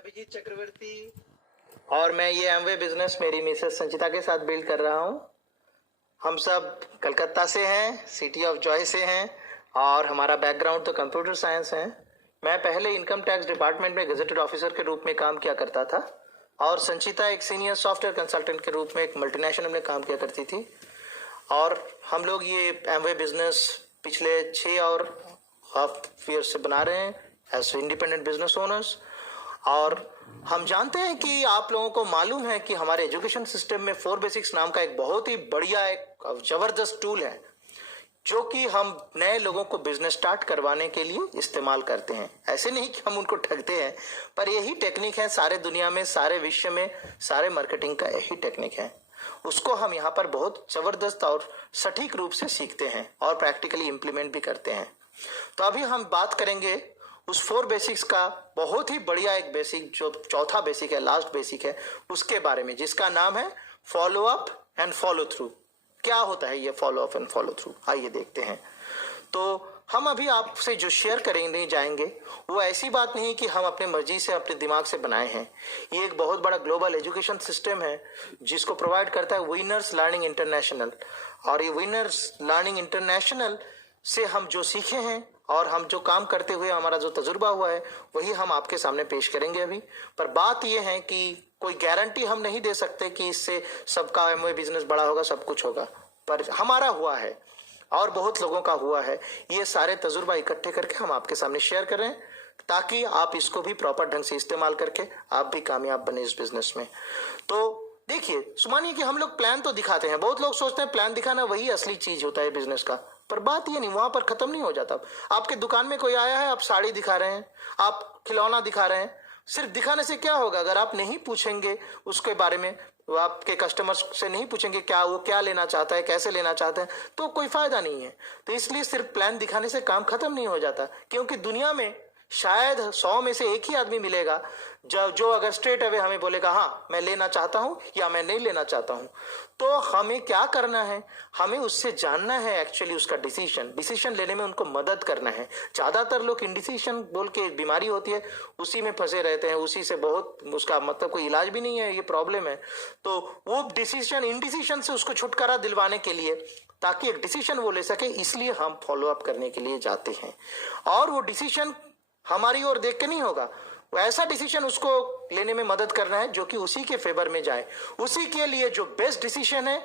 अभिजीत चक्रवर्ती और मैं ये एमवे बिजनेस मेरी मिसेस संचिता के साथ बिल्ड कर रहा हूँ। हम सब कलकत्ता से हैं, सिटी ऑफ जॉय से हैं और हमारा बैकग्राउंड तो कंप्यूटर साइंस है। मैं पहले इनकम टैक्स डिपार्टमेंट में गेजेटेड ऑफिसर के रूप में काम किया करता था और संचिता एक सीनियर सॉफ्टवेयर कंसल्टेंट के रूप में एक मल्टीनेशनल में काम किया करती थी। और हम लोग ये एमवे बिजनेस पिछले 6.5 ईयर से बना रहे हैं एज इंडिपेंडेंट बिजनेस ओनर्स। और हम जानते हैं कि आप लोगों को मालूम है कि हमारे एजुकेशन सिस्टम में 4 बेसिक्स नाम का एक बहुत ही बढ़िया एक जबरदस्त टूल है जो कि हम नए लोगों को बिजनेस स्टार्ट करवाने के लिए इस्तेमाल करते हैं। ऐसे नहीं कि हम उनको ठगते हैं, पर यही टेक्निक है सारे दुनिया में, सारे विश्व में, सारे मार्केटिंग का यही टेक्निक है। उसको हम यहाँ पर बहुत जबरदस्त और सटीक रूप से सीखते हैं और प्रैक्टिकली इंप्लीमेंट भी करते हैं। तो अभी हम बात करेंगे उस 4 बेसिक्स का, बहुत ही बढ़िया एक बेसिक जो चौथा बेसिक है, लास्ट बेसिक है, उसके बारे में, जिसका नाम है follow up and follow through. क्या होता है ये follow up and follow through, आइए देखते हैं। तो हम अभी आपसे जो शेयर करेंगे जाएंगे वो ऐसी बात नहीं कि हम अपने मर्जी से अपने दिमाग से बनाए हैं। ये एक बहुत बड़ा ग्लोबल एजुकेशन सिस्टम है जिसको प्रोवाइड करता है विनर्स लर्निंग इंटरनेशनल। और ये विनर्स लर्निंग इंटरनेशनल से हम जो सीखे हैं और हम जो काम करते हुए हमारा जो तजुर्बा हुआ है वही हम आपके सामने पेश करेंगे अभी। पर बात यह है कि कोई गारंटी हम नहीं दे सकते कि इससे सबका एमवे बिजनेस बड़ा होगा, सब कुछ होगा, पर हमारा हुआ है और बहुत लोगों का हुआ है। ये सारे तजुर्बा इकट्ठे करके हम आपके सामने शेयर कर रहे हैं ताकि आप इसको भी प्रॉपर ढंग से इस्तेमाल करके आप भी कामयाब बने इस बिजनेस में। तो देखिए, मानिए कि हम लोग प्लान तो दिखाते हैं, बहुत लोग सोचते हैं प्लान दिखाना वही असली चीज होता है बिजनेस का, पर बात ये नहीं, वहां पर खत्म नहीं हो जाता। आपके दुकान में कोई आया है, आप साड़ी दिखा रहे हैं, आप खिलौना दिखा रहे हैं, सिर्फ दिखाने से क्या होगा? अगर आप नहीं पूछेंगे उसके बारे में, आपके कस्टमर्स से नहीं पूछेंगे क्या वो क्या लेना चाहता है, कैसे लेना चाहता है, तो कोई फायदा नहीं है। तो इसलिए सिर्फ प्लान दिखाने से काम खत्म नहीं हो जाता, क्योंकि दुनिया में शायद 100 में से एक ही आदमी मिलेगा जो अगर स्ट्रेट अवे हमें बोलेगा हाँ मैं लेना चाहता हूं या मैं नहीं लेना चाहता हूं। तो हमें क्या करना है, हमें उससे जानना है एक्चुअली उसका डिसीजन लेने में उनको मदद करना है। ज्यादातर लोग इंडिसीजन बोल के बीमारी होती है उसी में फंसे रहते हैं, उसी से बहुत उसका मतलब कोई इलाज भी नहीं है, ये प्रॉब्लम है। तो वो इंडिसीजन से उसको छुटकारा दिलवाने के लिए, ताकि एक डिसीजन वो ले सके, इसलिए हम फॉलो अप करने के लिए जाते हैं। और वो डिसीजन हमारी ओर देख के नहीं होगा, वो ऐसा डिसीजन उसको लेने में मदद करना है जो कि उसी के फेवर में जाए, उसी के लिए जो बेस्ट डिसीजन है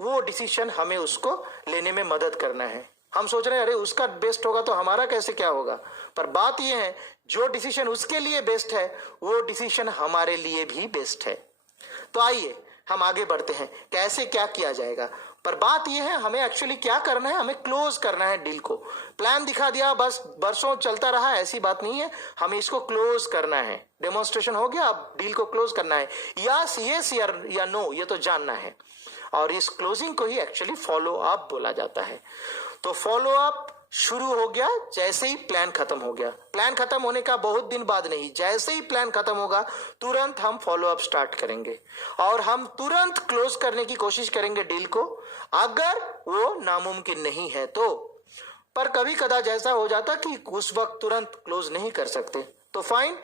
वो डिसीजन हमें उसको लेने में मदद करना है। हम सोच रहे हैं अरे उसका बेस्ट होगा तो हमारा कैसे क्या होगा, पर बात यह है जो डिसीजन उसके लिए बेस्ट है वो डिसीजन हमारे लिए भी बेस्ट है। तो आइए हम आगे बढ़ते हैं, कैसे क्या किया जाएगा। पर बात यह है हमें एक्चुअली क्या करना है, हमें क्लोज करना है डील को। प्लान दिखा दिया बस बरसों चलता रहा, ऐसी बात नहीं है, हमें इसको क्लोज करना है। डेमोन्स्ट्रेशन हो गया, अब डील को क्लोज करना है, यस या नो ये तो जानना है। और इस क्लोजिंग को ही एक्चुअली फॉलो अप बोला जाता है। तो फॉलो अप शुरू हो गया जैसे ही प्लान खत्म हो गया। प्लान खत्म होने का बहुत दिन बाद नहीं, जैसे ही प्लान खत्म होगा तुरंत हम फॉलो अप स्टार्ट करेंगे और हम तुरंत क्लोज करने की कोशिश करेंगे डील को, अगर वो नामुमकिन नहीं है तो। पर कभी कदा जैसा हो जाता कि उस वक्त तुरंत क्लोज नहीं कर सकते, तो फाइन,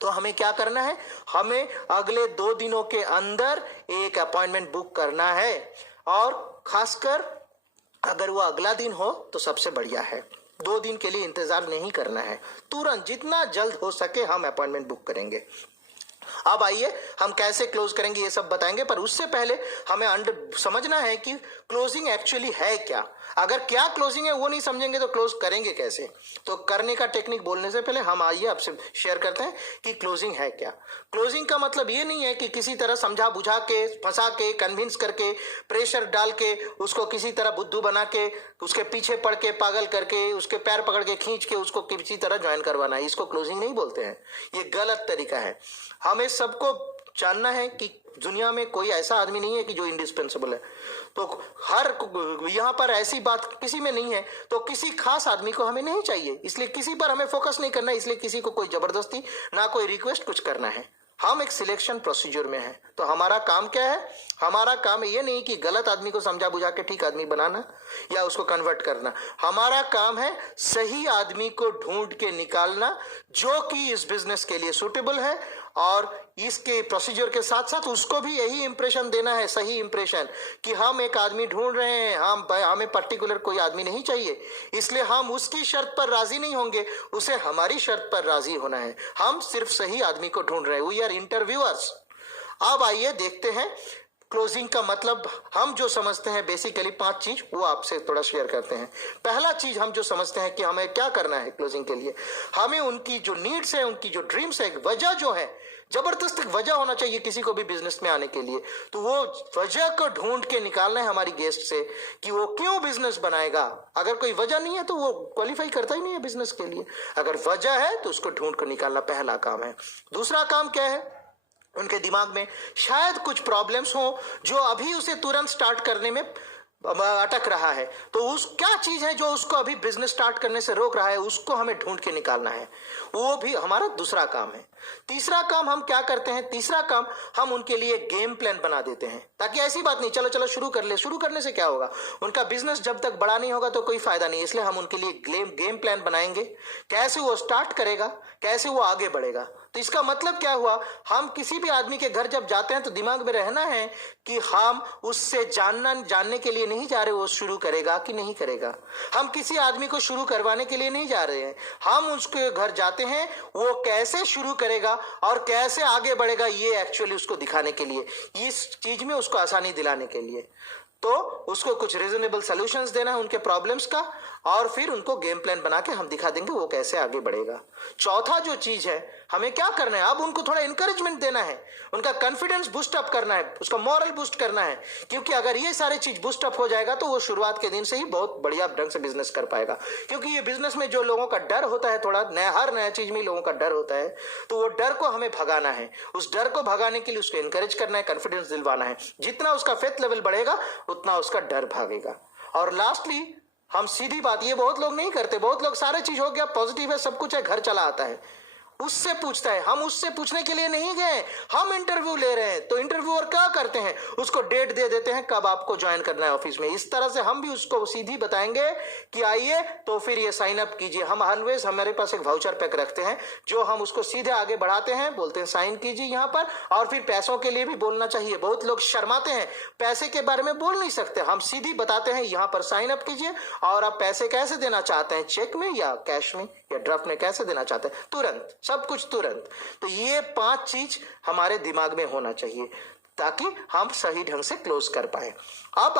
तो हमें क्या करना है, हमें अगले 2 दिनों के अंदर एक अपॉइंटमेंट बुक करना है। और खासकर अगर वो अगला दिन हो तो सबसे बढ़िया है, 2 दिन के लिए इंतजार नहीं करना है, तुरंत जितना जल्द हो सके हम अपॉइंटमेंट बुक करेंगे। अब आइए हम कैसे क्लोज करेंगे ये सब बताएंगे, पर उससे पहले हमें समझना है कि क्लोजिंग एक्चुअली है क्या। अगर क्या क्लोजिंग है वो नहीं समझेंगे तो क्लोज करेंगे कैसे। तो करने का टेक्निक बोलने से पहले हम आइए आपसे शेयर करते हैं कि क्लोजिंग है क्या। क्लोजिंग का मतलब ये नहीं है कि किसी तरह समझा बुझा के, फंसा के, कन्विंस करके, प्रेशर डाल के, उसको किसी तरह बुद्धू बना के, उसके पीछे पड़ के, पागल करके, उसके पैर पकड़ के खींच के उसको किसी तरह ज्वाइन करवाना है, इसको क्लोजिंग नहीं बोलते हैं, ये गलत तरीका है। हमें सबको जानना है कि दुनिया में कोई ऐसा आदमी नहीं है कि जो इंडिस्पेंसेबल है। तो हर यहां पर ऐसी बात किसी में नहीं है, तो किसी खास आदमी को हमें नहीं चाहिए, इसलिए किसी पर हमें फोकस नहीं करना है, इसलिए किसी को कोई जबरदस्ती ना कोई रिक्वेस्ट कुछ करना है। हम एक सिलेक्शन प्रोसीजर में हैं। तो हमारा काम क्या है? हमारा काम ये नहीं कि गलत आदमी को समझा बुझा के ठीक आदमी बनाना या उसको कन्वर्ट करना। हमारा काम है सही आदमी को ढूंढ के निकालना जो कि इस बिजनेस के लिए सूटेबल है, और इसके प्रोसीजर के साथ साथ उसको भी यही इंप्रेशन देना है, सही इंप्रेशन, कि हम एक आदमी ढूंढ रहे हैं, हमें पर्टिकुलर कोई आदमी नहीं चाहिए, इसलिए हम उसकी शर्त पर राजी नहीं होंगे, उसे हमारी शर्त पर राजी होना है। हम सिर्फ सही आदमी को ढूंढ रहे हैं। We are interviewers. अब आइए देखते हैं क्लोजिंग का मतलब हम जो समझते हैं बेसिकली 5 चीज, वो आपसे थोड़ा शेयर करते हैं। पहला चीज हम जो समझते हैं कि हमें क्या करना है क्लोजिंग के लिए, हमें उनकी जो नीड्स है, उनकी जो ड्रीम्स है, वजह जो है, जबरदस्त वजह होना चाहिए किसी को भी बिजनेस में आने के लिए। तो वो वजह को ढूंढ के निकालना है हमारी गेस्ट से कि वो क्यों बिजनेस बनाएगा। अगर कोई वजह नहीं है तो वो क्वालिफाई करता ही नहीं है बिजनेस के लिए। अगर वजह है तो उसको ढूंढ कर निकालना पहला काम है। दूसरा काम क्या है? उनके दिमाग में शायद कुछ प्रॉब्लम्स हो जो अभी उसे तुरंत स्टार्ट करने में अटक रहा है, तो उस क्या चीज है जो उसको अभी बिजनेस स्टार्ट करने से रोक रहा है, उसको हमें ढूंढ के निकालना है। वो भी हमारा दूसरा काम है। तीसरा काम हम क्या करते हैं? तीसरा काम हम उनके लिए गेम प्लान बना देते हैं, ताकि ऐसी बात नहीं चलो चलो शुरू कर ले। शुरू करने से क्या होगा? उनका बिजनेस जब तक बड़ा नहीं होगा तो कोई फायदा नहीं। इसलिए हम उनके लिए गेम प्लान बनाएंगे, कैसे वो स्टार्ट करेगा, कैसे वो आगे बढ़ेगा। तो इसका मतलब क्या हुआ? हम किसी भी आदमी के घर जब जाते हैं तो दिमाग में रहना है कि हम उससे जानने के लिए नहीं जा रहे वो शुरू करेगा कि नहीं करेगा। हम किसी आदमी को शुरू करवाने के लिए नहीं जा रहे हैं, हम उसके घर जाते हैं वो कैसे शुरू करेगा और कैसे आगे बढ़ेगा, ये एक्चुअली उसको दिखाने के लिए, इस चीज में उसको आसानी दिलाने के लिए। तो उसको कुछ रीजनेबल सॉल्यूशंस देना है उनके प्रॉब्लम्स का, और फिर उनको गेम प्लान बना के हम दिखा देंगे वो कैसे आगे बढ़ेगा। चौथा जो चीज है हमें क्या करना है? अब उनको थोड़ा इंकरेजमेंट देना है, उनका कॉन्फिडेंस बूस्ट अप करना है, उसका मॉरल बूस्ट करना है। क्योंकि अगर ये सारे चीज बूस्ट अप हो जाएगा तो वो शुरुआत के दिन से ही बहुत बढ़िया ढंग से बिजनेस कर पाएगा। क्योंकि ये बिजनेस में जो लोगों का डर होता है, थोड़ा नया, हर नया चीज में लोगों का डर होता है, तो वो डर को हमें भगाना है। उस डर को भगाने के लिए उसको इंकरेज करना है, कॉन्फिडेंस दिलवाना है। जितना उसका फेथ लेवल बढ़ेगा उतना उसका डर भागेगा। और लास्टली हम सीधी बात, ये बहुत लोग नहीं करते, बहुत लोग सारे चीज हो गया, पॉजिटिव है, सब कुछ है, घर चला आता है, उससे पूछता है। हम उससे पूछने के लिए नहीं गए, हम इंटरव्यू ले रहे हैं। तो इंटरव्यूअर क्या करते हैं? उसको डेट दे देते हैं कब आपको ज्वाइन करना है ऑफिस में। इस तरह से हम भी उसको सीधी बताएंगे कि आइए तो फिर ये साइन अप कीजिए। हम ऑलवेज हमारे पास एक वाउचर पैक रखते हैं जो हम उसको सीधे आगे बढ़ाते हैं, बोलते हैं साइन कीजिए यहाँ पर। और फिर पैसों के लिए भी बोलना चाहिए। बहुत लोग शर्माते हैं, पैसे के बारे में बोल नहीं सकते। हम सीधी बताते हैं यहाँ पर साइन अप कीजिए, और आप पैसे कैसे देना चाहते हैं, चेक में या कैश में या ड्राफ्ट में कैसे देना चाहते हैं, तुरंत, सब कुछ तुरंत। तो ये 5 चीज हमारे दिमाग में होना चाहिए ताकि हम सही ढंग से क्लोज कर पाए। अब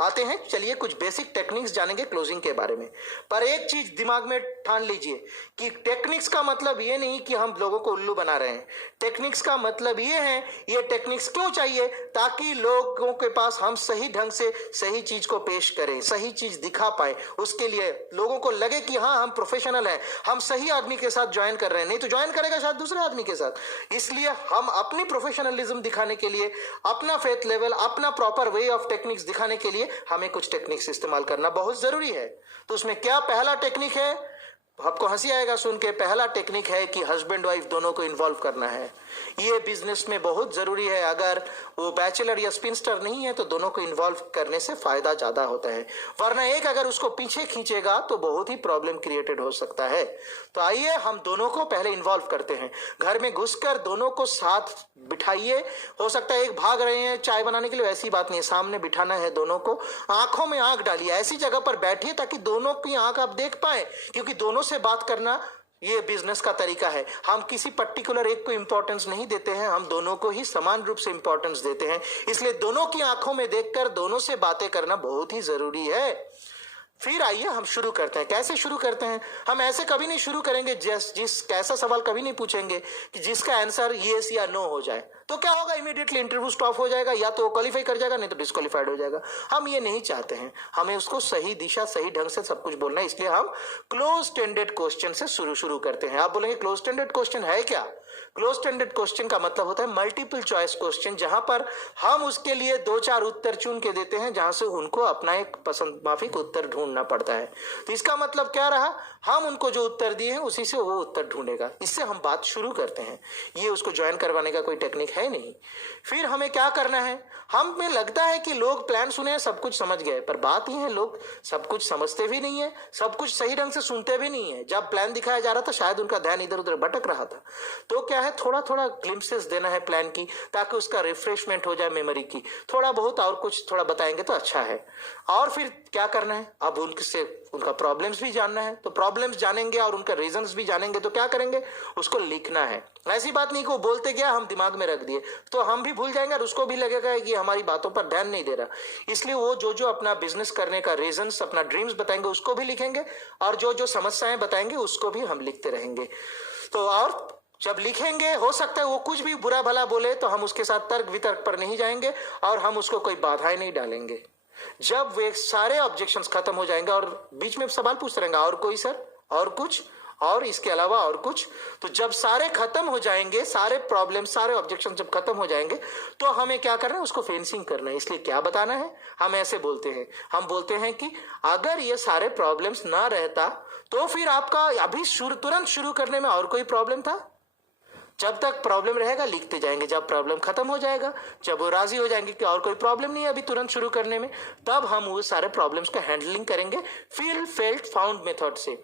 आते हैं चलिए कुछ बेसिक टेक्निक्स जानेंगे क्लोजिंग के बारे में। पर एक चीज दिमाग में ठान लीजिए कि टेक्निक्स का मतलब ये नहीं कि हम लोगों को उल्लू बना रहे हैं। टेक्निक्स का मतलब ये है, ये टेक्निक्स क्यों चाहिए? ताकि लोगों के पास हम सही ढंग से सही चीज को पेश करें, सही चीज दिखा पाए। उसके लिए लोगों को लगे कि हाँ हम प्रोफेशनल हैं, हम सही आदमी के साथ ज्वाइन कर रहे हैं। नहीं तो ज्वाइन करेगा शायद दूसरे आदमी के साथ। इसलिए हम अपनी प्रोफेशनलिज्म दिखाने के लिए, अपना फेथ लेवल, अपना प्रॉपर वे ऑफ टेक्निक्स दिखाने के लिए हमें कुछ टेक्निक्स इस्तेमाल करना बहुत जरूरी है। तो उसमें क्या पहला टेक्निक है? आपको हंसी आएगा सुन के। पहला टेक्निक है कि हस्बैंड वाइफ दोनों को इन्वॉल्व करना है। ये बिजनेस में बहुत जरूरी है। अगर वो बैचलर या स्पिनस्टर नहीं है तो दोनों को इन्वॉल्व करने से फायदा ज्यादा होता है, वरना एक अगर उसको पीछे खींचेगा तो बहुत ही प्रॉब्लम क्रिएटेड हो सकता है। तो आइए हम दोनों को पहले इन्वॉल्व करते हैं। घर में घुसकर दोनों को साथ बिठाइए। हो सकता है एक भाग रहे हैं चाय बनाने के लिए, ऐसी बात नहीं है, सामने बिठाना है दोनों को। आंखों में आंख डालिए, ऐसी जगह पर बैठिए ताकि दोनों की आंख आप देख पाए, क्योंकि दोनों से बात करना ये बिजनेस का तरीका है। हम किसी पर्टिकुलर एक को इंपॉर्टेंस नहीं देते हैं, हम दोनों को ही समान रूप से इंपॉर्टेंस देते हैं। इसलिए दोनों की आंखों में देखकर दोनों से बातें करना बहुत ही जरूरी है। फिर आइए हम शुरू करते हैं। कैसे शुरू करते हैं? हम ऐसे कभी नहीं शुरू करेंगे कैसा सवाल कभी नहीं पूछेंगे कि जिसका आंसर येस या नो हो जाए। तो क्या होगा? इमीडिएटली इंटरव्यू स्टॉप हो जाएगा, या तो क्वालिफाई कर जाएगा नहीं तो डिस्क्वालिफाइड हो जाएगा। हम ये नहीं चाहते हैं, हमें उसको सही दिशा, सही ढंग से सब कुछ बोलना है। इसलिए हम क्लोज एंडेड क्वेश्चन से शुरू करते हैं। आप बोलेंगे क्लोज एंडेड क्वेश्चन है क्या? क्लोज्ड एंडेड क्वेश्चन का मतलब होता है मल्टीपल चॉइस क्वेश्चन, जहां पर हम उसके लिए 2-4 उत्तर चुन के देते हैं, जहां से उनको अपना एक पसंद माफिक उत्तर ढूंढना पड़ता है। तो इसका मतलब क्या रहा, हम उनको जो उत्तर दिए हैं उसी से वो उत्तर ढूंढेगा। इससे हम बात शुरू करते हैं, ये उसको ज्वाइन करवाने का कोई टेक्निक है नहीं। फिर हमें क्या करना है, हमें लगता है कि लोग प्लान सुने, सब कुछ समझ गए, पर बात यह है लोग सब कुछ समझते भी नहीं है, सब कुछ सही ढंग से सुनते भी नहीं है। जब प्लान दिखाया जा रहा था शायद उनका ध्यान इधर उधर भटक रहा था। तो क्या है, थोड़ा थोड़ा ग्लिम्पसेस देना है प्लान की, ताकि उसका रिफ्रेशमेंट हो जाए मेमोरी की, थोड़ा बहुत और कुछ थोड़ा बताएंगे तो अच्छा है। और फिर क्या करना है, अब उनसे उनका प्रॉब्लम्स भी जानना है, तो प्रॉब्लम्स जानेंगे और उनका रीजंस भी जानेंगे, तो क्या करेंगे, उसको लिखना है। ऐसी बात नहीं कि वो बोलते गया हम दिमाग में रख दिए, तो हम भी भूल जाएंगे और उसको भी लगेगा कि हमारी बातों पर ध्यान नहीं दे रहा। इसलिए वो जो जो अपना बिजनेस करने का रीजंस, अपना ड्रीम्स बताएंगे उसको भी लिखेंगे, और जो जो समस्याएं बताएंगे उसको भी हम लिखते रहेंगे। तो और जब लिखेंगे, हो सकता है वो कुछ भी बुरा भला बोले तो हम उसके साथ तर्क वितर्क पर नहीं जाएंगे और हम उसको कोई बाधाएं नहीं डालेंगे। जब वे सारे ऑब्जेक्शंस खत्म हो जाएंगे और बीच में सवाल पूछते रहेंगे, और कोई सर, और कुछ, और इसके अलावा और कुछ, तो जब सारे खत्म हो जाएंगे, सारे प्रॉब्लम, सारे ऑब्जेक्शन जब खत्म हो जाएंगे, तो हमें क्या करना है, उसको फेंसिंग करना है। इसलिए क्या बताना है, हम ऐसे बोलते हैं, हम बोलते हैं कि अगर ये सारे प्रॉब्लम्स ना रहता तो फिर आपका अभी तुरंत शुरू करने में और कोई प्रॉब्लम था। जब तक प्रॉब्लम रहेगा लिखते जाएंगे, जब प्रॉब्लम खत्म हो जाएगा, जब वो राजी हो जाएंगे कि और कोई प्रॉब्लम नहीं है अभी तुरंत शुरू करने में, तब हम वो सारे प्रॉब्लम्स का हैंडलिंग करेंगे फील फेल्ट फाउंड मेथड से।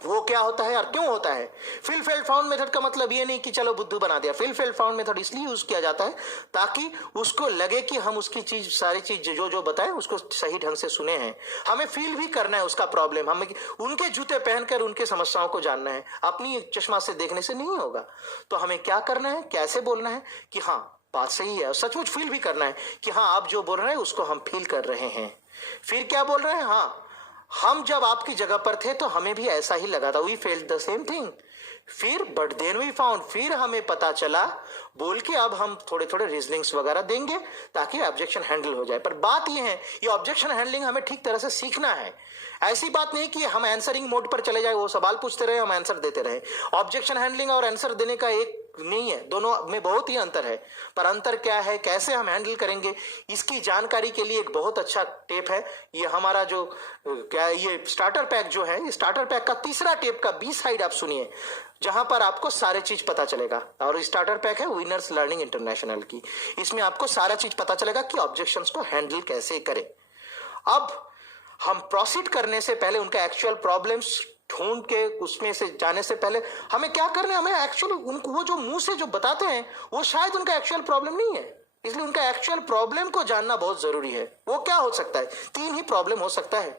वो क्या होता है और क्यों होता है, फिल फेल्ट फाउंड मेथड का मतलब ये नहीं कि चलो बुद्धू बना दिया। फिल फेल्ट फाउंड मेथड इसलिए यूज किया जाता है ताकि उसको लगे कि हम उसकी चीज, सारी चीज जो जो बताएं उसको सही ढंग से सुने हैं। हमें फील भी करना है उसका प्रॉब्लम, हमें उनके जूते पहनकर उनके समस्याओं को जानना है, अपनी चश्मा से देखने से नहीं होगा। तो हमें क्या करना है, कैसे बोलना है कि हाँ बात सही है, और सचमुच फील भी करना है कि हाँ आप जो बोल रहे हैं उसको हम फील कर रहे हैं। फिर क्या बोल रहे हैं, हाँ हम जब आपकी जगह पर थे तो हमें भी ऐसा ही लगा था, we felt the same thing. फिर बट देन वी फाउंड, फिर हमें पता चला, बोल के अब हम थोड़े थोड़े रीजनिंग्स वगैरह देंगे ताकि ऑब्जेक्शन हैंडल हो जाए। पर बात यह है, ये ऑब्जेक्शन हैंडलिंग हमें ठीक तरह से सीखना है। ऐसी बात नहीं कि हम आंसरिंग मोड पर चले जाए, वो सवाल पूछते रहे हम आंसर देते रहे। ऑब्जेक्शन हैंडलिंग और आंसर देने का एक नहीं है, दोनों में बहुत ही अंतर है। पर अंतर क्या है, कैसे हम हैंडल करेंगे, इसकी जानकारी के लिए एक बहुत अच्छा टेप है। ये हमारा जो क्या ये स्टार्टर पैक जो है, ये स्टार्टर पैक का तीसरा टेप का बी साइड आप सुनिए, जहां पर आपको सारे चीज पता चलेगा। और स्टार्टर पैक है विनर्स लर्निंग इंटरनेशनल की, इसमें आपको सारा चीज पता चलेगा कि ऑब्जेक्शंस को हैंडल कैसे करें। अब हम प्रोसीड करने से पहले उनका एक्चुअल प्रॉब्लम्स ढूंढ के उसमें से जाने से पहले हमें क्या करना है, हमें एक्चुअली उनको वो जो मुंह से जो बताते हैं वो शायद उनका एक्चुअल प्रॉब्लम नहीं है, इसलिए उनका एक्चुअल प्रॉब्लम को जानना बहुत जरूरी है। वो क्या हो सकता है, 3 ही प्रॉब्लम हो सकता है।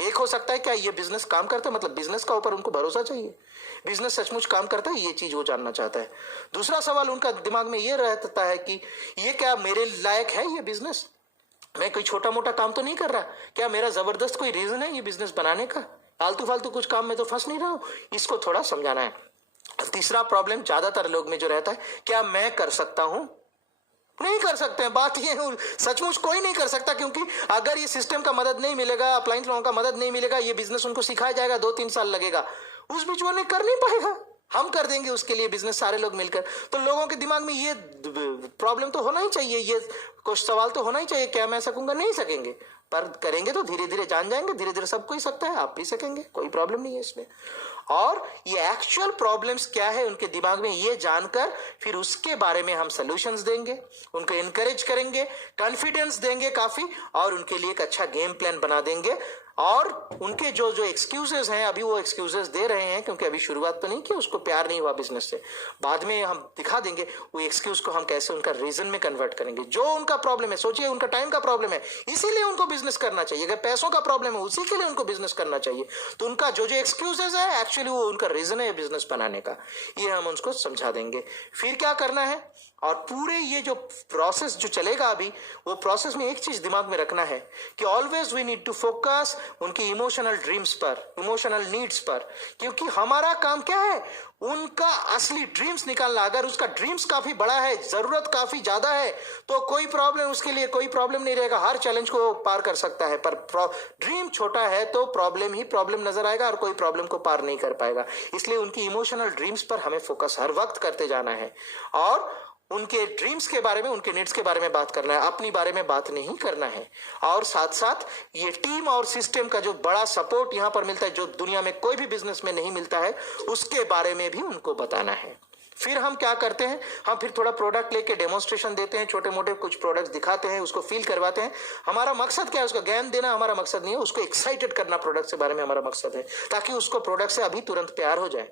एक हो सकता है क्या ये बिजनेस काम करता है, मतलब बिजनेस का ऊपर उनको भरोसा चाहिए, बिजनेस सचमुच काम करता है, ये चीज वो जानना चाहता है। दूसरा सवाल उनका दिमाग में ये रहता है कि ये क्या मेरे लायक है ये बिजनेस, मैं कोई छोटा मोटा काम तो नहीं कर रहा, क्या मेरा जबरदस्त कोई रीजन है ये बिजनेस बनाने का, फालतू फालतू कुछ काम में तो फंस नहीं रहा हूं, इसको थोड़ा समझाना है। तीसरा प्रॉब्लम ज्यादातर लोग में जो रहता है, क्या मैं कर सकता हूं, नहीं कर सकते हैं। बात ये है सचमुच कोई नहीं कर सकता, क्योंकि अगर ये सिस्टम का मदद नहीं मिलेगा, अप्लायंस लोगों का मदद नहीं मिलेगा, ये बिजनेस उनको सिखाया जाएगा 2-3 साल लगेगा, उस बीच वो नहीं कर नहीं पाएगा, हम कर देंगे उसके लिए बिजनेस सारे लोग मिलकर। तो लोगों के दिमाग में ये प्रॉब्लम तो होना ही चाहिए, ये कुछ सवाल तो होना ही चाहिए, क्या मैं सकूंगा, नहीं सकेंगे, पर करेंगे तो धीरे धीरे जान जाएंगे, धीरे धीरे सब कोई सकता है, आप भी सकेंगे, कोई प्रॉब्लम नहीं है इसमें। और ये एक्चुअल प्रॉब्लम्स क्या है उनके दिमाग में, ये जानकर फिर उसके बारे में हम सॉल्यूशंस देंगे, उनको इनकरेज करेंगे, कॉन्फिडेंस देंगे काफी, और उनके लिए एक अच्छा गेम प्लान बना देंगे। और उनके जो जो एक्सक्यूजेस हैं, अभी वो एक्सक्यूजेस दे रहे हैं क्योंकि अभी शुरुआत तो नहीं की, उसको प्यार नहीं हुआ बिजनेस से, बाद में हम दिखा देंगे वो एक्सक्यूज को हम कैसे उनका रीजन में कन्वर्ट करेंगे। जो उनका प्रॉब्लम है, सोचिए उनका टाइम का प्रॉब्लम है, इसीलिए उनको बिजनेस करना चाहिए, अगर पैसों का प्रॉब्लम है उसी के लिए उनको बिजनेस करना चाहिए, तो उनका जो जो एक्सक्यूजेस है एक्चुअली वो उनका रीजन है बिजनेस बनाने का, ये हम उनको समझा देंगे। फिर क्या करना है, और पूरे ये जो प्रोसेस जो चलेगा अभी, वो प्रोसेस में एक चीज दिमाग में रखना है कि always we need to focus उनकी इमोशनल ड्रीम्स पर, इमोशनल नीड्स पर, क्योंकि हमारा काम क्या है, उनका असली ड्रीम्स निकालना। अगर उसका ड्रीम्स काफी बड़ा है, जरूरत काफी ज्यादा है, तो कोई प्रॉब्लम, उसके लिए कोई प्रॉब्लम नहीं रहेगा, हर चैलेंज को पार कर सकता है। पर ड्रीम छोटा है तो प्रॉब्लम ही प्रॉब्लम नजर आएगा और कोई प्रॉब्लम को पार नहीं कर पाएगा। इसलिए उनकी इमोशनल ड्रीम्स पर हमें फोकस हर वक्त करते जाना है और उनके ड्रीम्स के बारे में, उनके नीड्स के बारे में बात करना है, अपनी बारे में बात नहीं करना है। और साथ साथ ये टीम और सिस्टम का जो बड़ा सपोर्ट यहाँ पर मिलता है, जो दुनिया में कोई भी बिजनेस में नहीं मिलता है, उसके बारे में भी उनको बताना है। फिर हम क्या करते हैं, हम फिर थोड़ा प्रोडक्ट लेके डेमोन्स्ट्रेशन देते हैं, छोटे मोटे कुछ प्रोडक्ट्स दिखाते हैं, उसको फील करवाते हैं। हमारा मकसद क्या है, उसका ज्ञान देना हमारा मकसद नहीं है, उसको एक्साइटेड करना प्रोडक्ट के बारे में हमारा मकसद है, ताकि उसको प्रोडक्ट से अभी तुरंत प्यार हो जाए।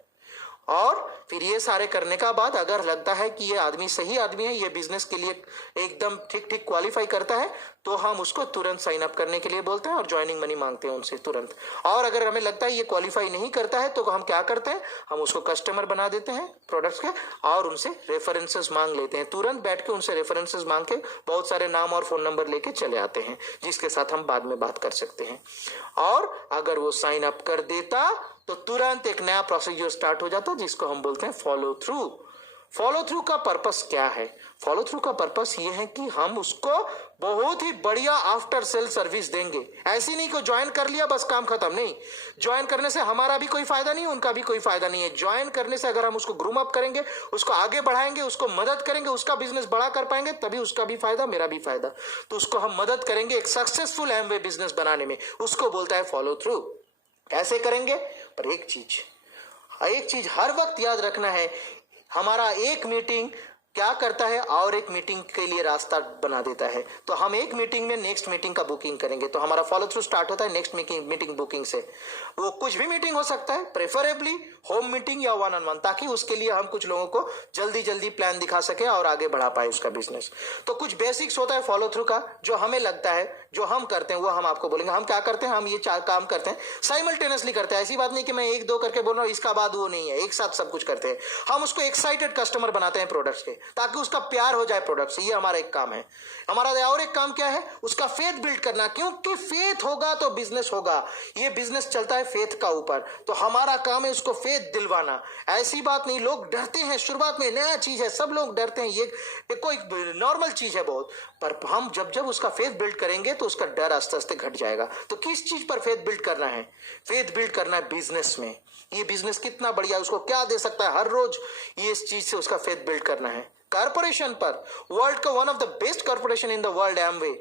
और फिर ये सारे करने का बाद अगर लगता है कि ये आदमी सही आदमी है, ये बिजनेस के लिए एकदम ठीक ठीक क्वालिफाई करता है, तो हम उसको तुरंत साइन अप करने के लिए बोलते हैं और ज्वाइनिंग मनी मांगते हैं उनसे तुरंत। और अगर हमें लगता है ये क्वालिफाई नहीं करता है, तो हम क्या करते हैं, हम उसको कस्टमर बना देते हैं प्रोडक्ट्स के और उनसे रेफरेंसेस मांग लेते हैं। तुरंत बैठ के उनसे रेफरेंसेस मांग के बहुत सारे नाम और फोन नंबर लेके चले आते हैं, जिसके साथ हम बाद में बात कर सकते हैं। और अगर वो साइन अप कर देता तो तुरंत एक नया प्रोसीजर स्टार्ट हो जाता, जिसको हम बोलते हैं फॉलो थ्रू। फॉलो थ्रू का पर्पस क्या है? फॉलो थ्रू का पर्पस ये है कि हम उसको बहुत ही बढ़िया आफ्टर सेल सर्विस देंगे। ऐसी नहीं कि ज्वाइन कर लिया बस काम खत्म, नहीं। ज्वाइन करने से हमारा भी कोई फायदा नहीं, उनका भी कोई फायदा नहीं है। ज्वाइन करने से अगर हम उसको ग्रूम अप करेंगे, उसको आगे बढ़ाएंगे, उसको मदद करेंगे, उसका बिजनेस बड़ा कर पाएंगे, तभी उसका भी फायदा, मेरा भी फायदा। तो उसको हम मदद करेंगे एक सक्सेसफुल एमवे बिजनेस बनाने में, उसको बोलता है फॉलो थ्रू। कैसे करेंगे? पर एक चीज हर वक्त याद रखना है, हमारा एक मीटिंग क्या करता है और एक मीटिंग के लिए रास्ता बना देता है। तो हम एक मीटिंग में नेक्स्ट मीटिंग का बुकिंग करेंगे, तो हमारा फॉलो थ्रू स्टार्ट होता है नेक्स्ट मीटिंग बुकिंग से। वो कुछ भी मीटिंग हो सकता है, प्रेफरेबली होम मीटिंग या वन ऑन वन, ताकि उसके लिए हम कुछ लोगों को जल्दी जल्दी प्लान दिखा सके और आगे बढ़ा पाए उसका बिजनेस। तो कुछ बेसिक्स होता है फॉलो थ्रू का, जो हमें लगता है, जो हम करते हैं वो हम आपको बोलेंगे। हम क्या करते हैं, हम ये चार काम करते हैं, साइमल्टेनियसली करते हैं। ऐसी बात नहीं कि मैं एक दो करके बोल रहा हूँ इसका बाद वो नहीं है, एक साथ सब कुछ करते हैं। हम उसको एक्साइटेड कस्टमर बनाते हैं प्रोडक्ट्स के, ताकि उसका प्यार हो जाए प्रोडक्ट से। ये हमारा एक काम है। हमारा और एक काम क्या है, उसका फेथ बिल्ड करना, क्योंकि फेथ होगा तो बिजनेस होगा। ये बिजनेस चलता है फेथ का ऊपर, तो हमारा काम है उसको फेथ दिलवाना। ऐसी बात नहीं, लोग डरते हैं शुरुआत में, नया चीज है, सब लोग डरते हैं, ये कोई नॉर्मल चीज है बहुत। पर हम जब उसका फेथ बिल्ड करेंगे तो उसका डर आस्ते आस्ते घट जाएगा। तो किस चीज पर फेथ बिल्ड करना है? फेथ बिल्ड करना है बिजनेस में। ये बिजनेस कितना बढ़िया है, उसको क्या दे सकता है हर रोज, ये इस चीज से उसका फेथ बिल्ड करना है। कॉर्पोरेशन पर, वर्ल्ड का one of the best corporation in the world Amway,